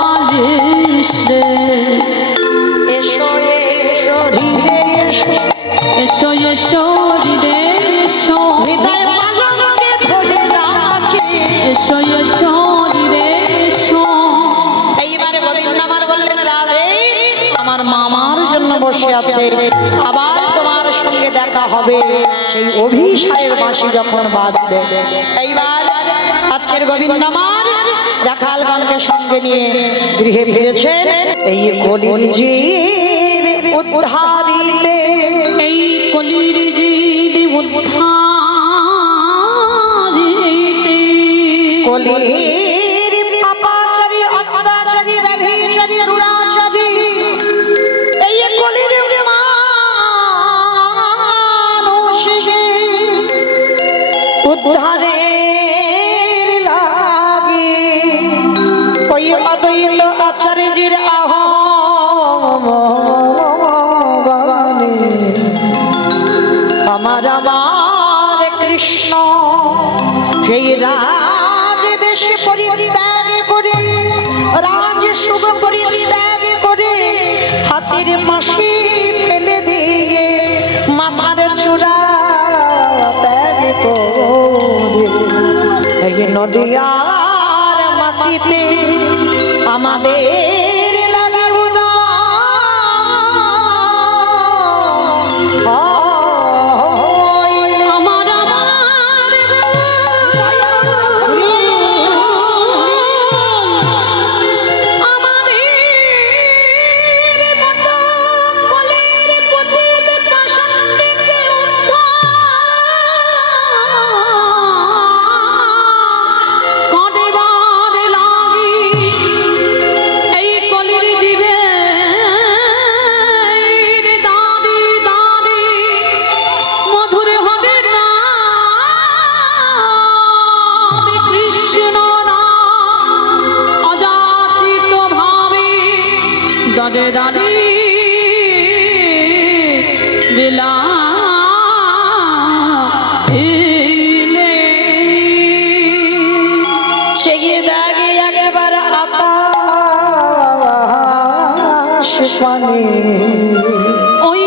আলিস রে এসো এসো হৃদে এসো এসো এসো হৃদে এসো হৃদয় পালঙ্কে ধরে রাখি এসো এসো হৃদে এসো এইবারে গোবিন্দ আমার বললেন রাধে আমার মামার জন্য বসে আছে আবার তোমার সঙ্গে দেখা হবে সেই অভিসারের বাঁশি যখন বাজবে এইবার আজকের গোবিন্দ আমার রাখালগণকে সঙ্গে নিয়ে গৃহে ফিরেছেন এই কলির জীব উদ্ধারিতে এই কলির জীব উদ্ধারিতে কলির পাপাচারী অত্যাচারী ব্যভিচারী দুরাচারী এই কলির মানুষকে উদ্ধারের লাগি ওই অদ্বৈত আচার্যের আহ্বানে আমার আমার কৃষ্ণ সেই রাজ বেশে পরিত্যাগ করে রাজ শুভ পরিত্যাগ করে হাতের মাসি ফেলে দিয়ে মাথার চূড়া ত্যাগ করে এই নদিয়ার মাটিতে আমাদের লাগে আমার আমাদের মতো কলের পতিত প্রাসঙ্গিকে কড়িবার লাগি এই কলির দিবে দাঁড়ি দাঁড়ি মধুর হবে না কৃষ্ণ নাম অযাচিত ভাবে দাঁড়ে দাঁড়ি বেলা সেগিয়ে দাগে একবার আকাশ পানে ওই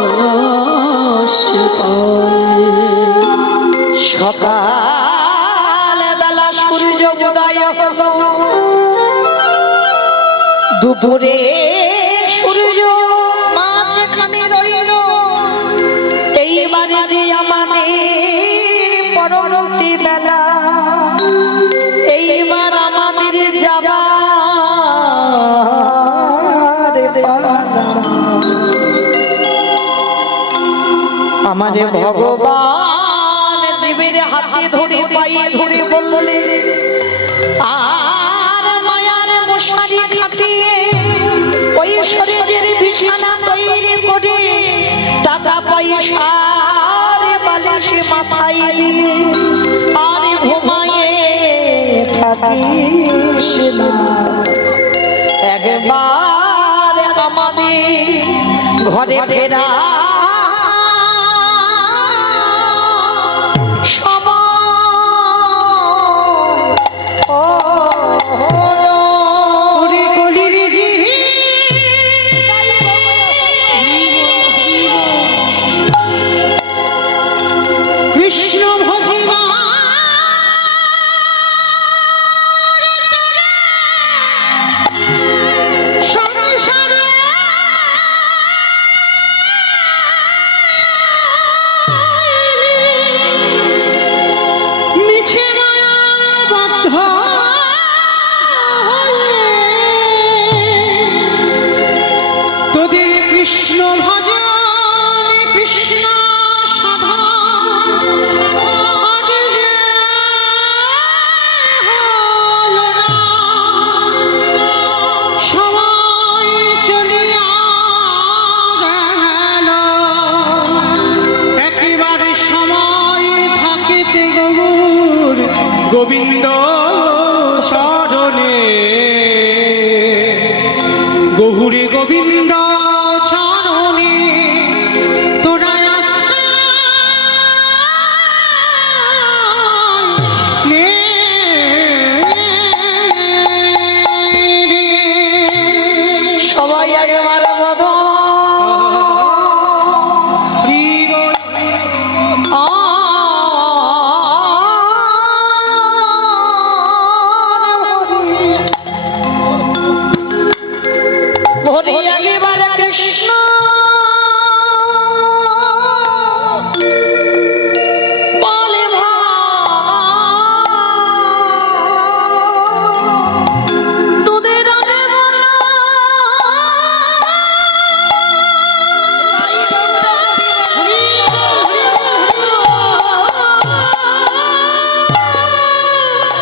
আকাশ পানে সকাল বেলা সূর্য উদয় হলো দুপুরে সূর্য মাঝখানে রইল এইবারে যে আমাদের পরবর্তী বেলা এইবার আমাদের যাবার পালা। আমাদের ভগবান জীবের হাতে ধরে পায়ে ধরে বললে আর মায়ার মশারি খাটিয়ে ওই শরীরের বিছানা তৈরি করে টাকা পয়সার বালিশে মাথায় দিয়ে আর ঘুমায়ে থাকিস না এবার আমাদের ঘরে ফেরা কৃষ্ণ ভজিবা সংসারে মিছে মায়াবদ্ধ হয়ে তোদের কৃষ্ণ ভজন কৃষ্ণ সাধন আজ যে হলো না, সময় চলিয়া গেল, একেবারে সময় থাকিতে গৌর গোবিন্দ চরণে গহুরে গোবিন্দ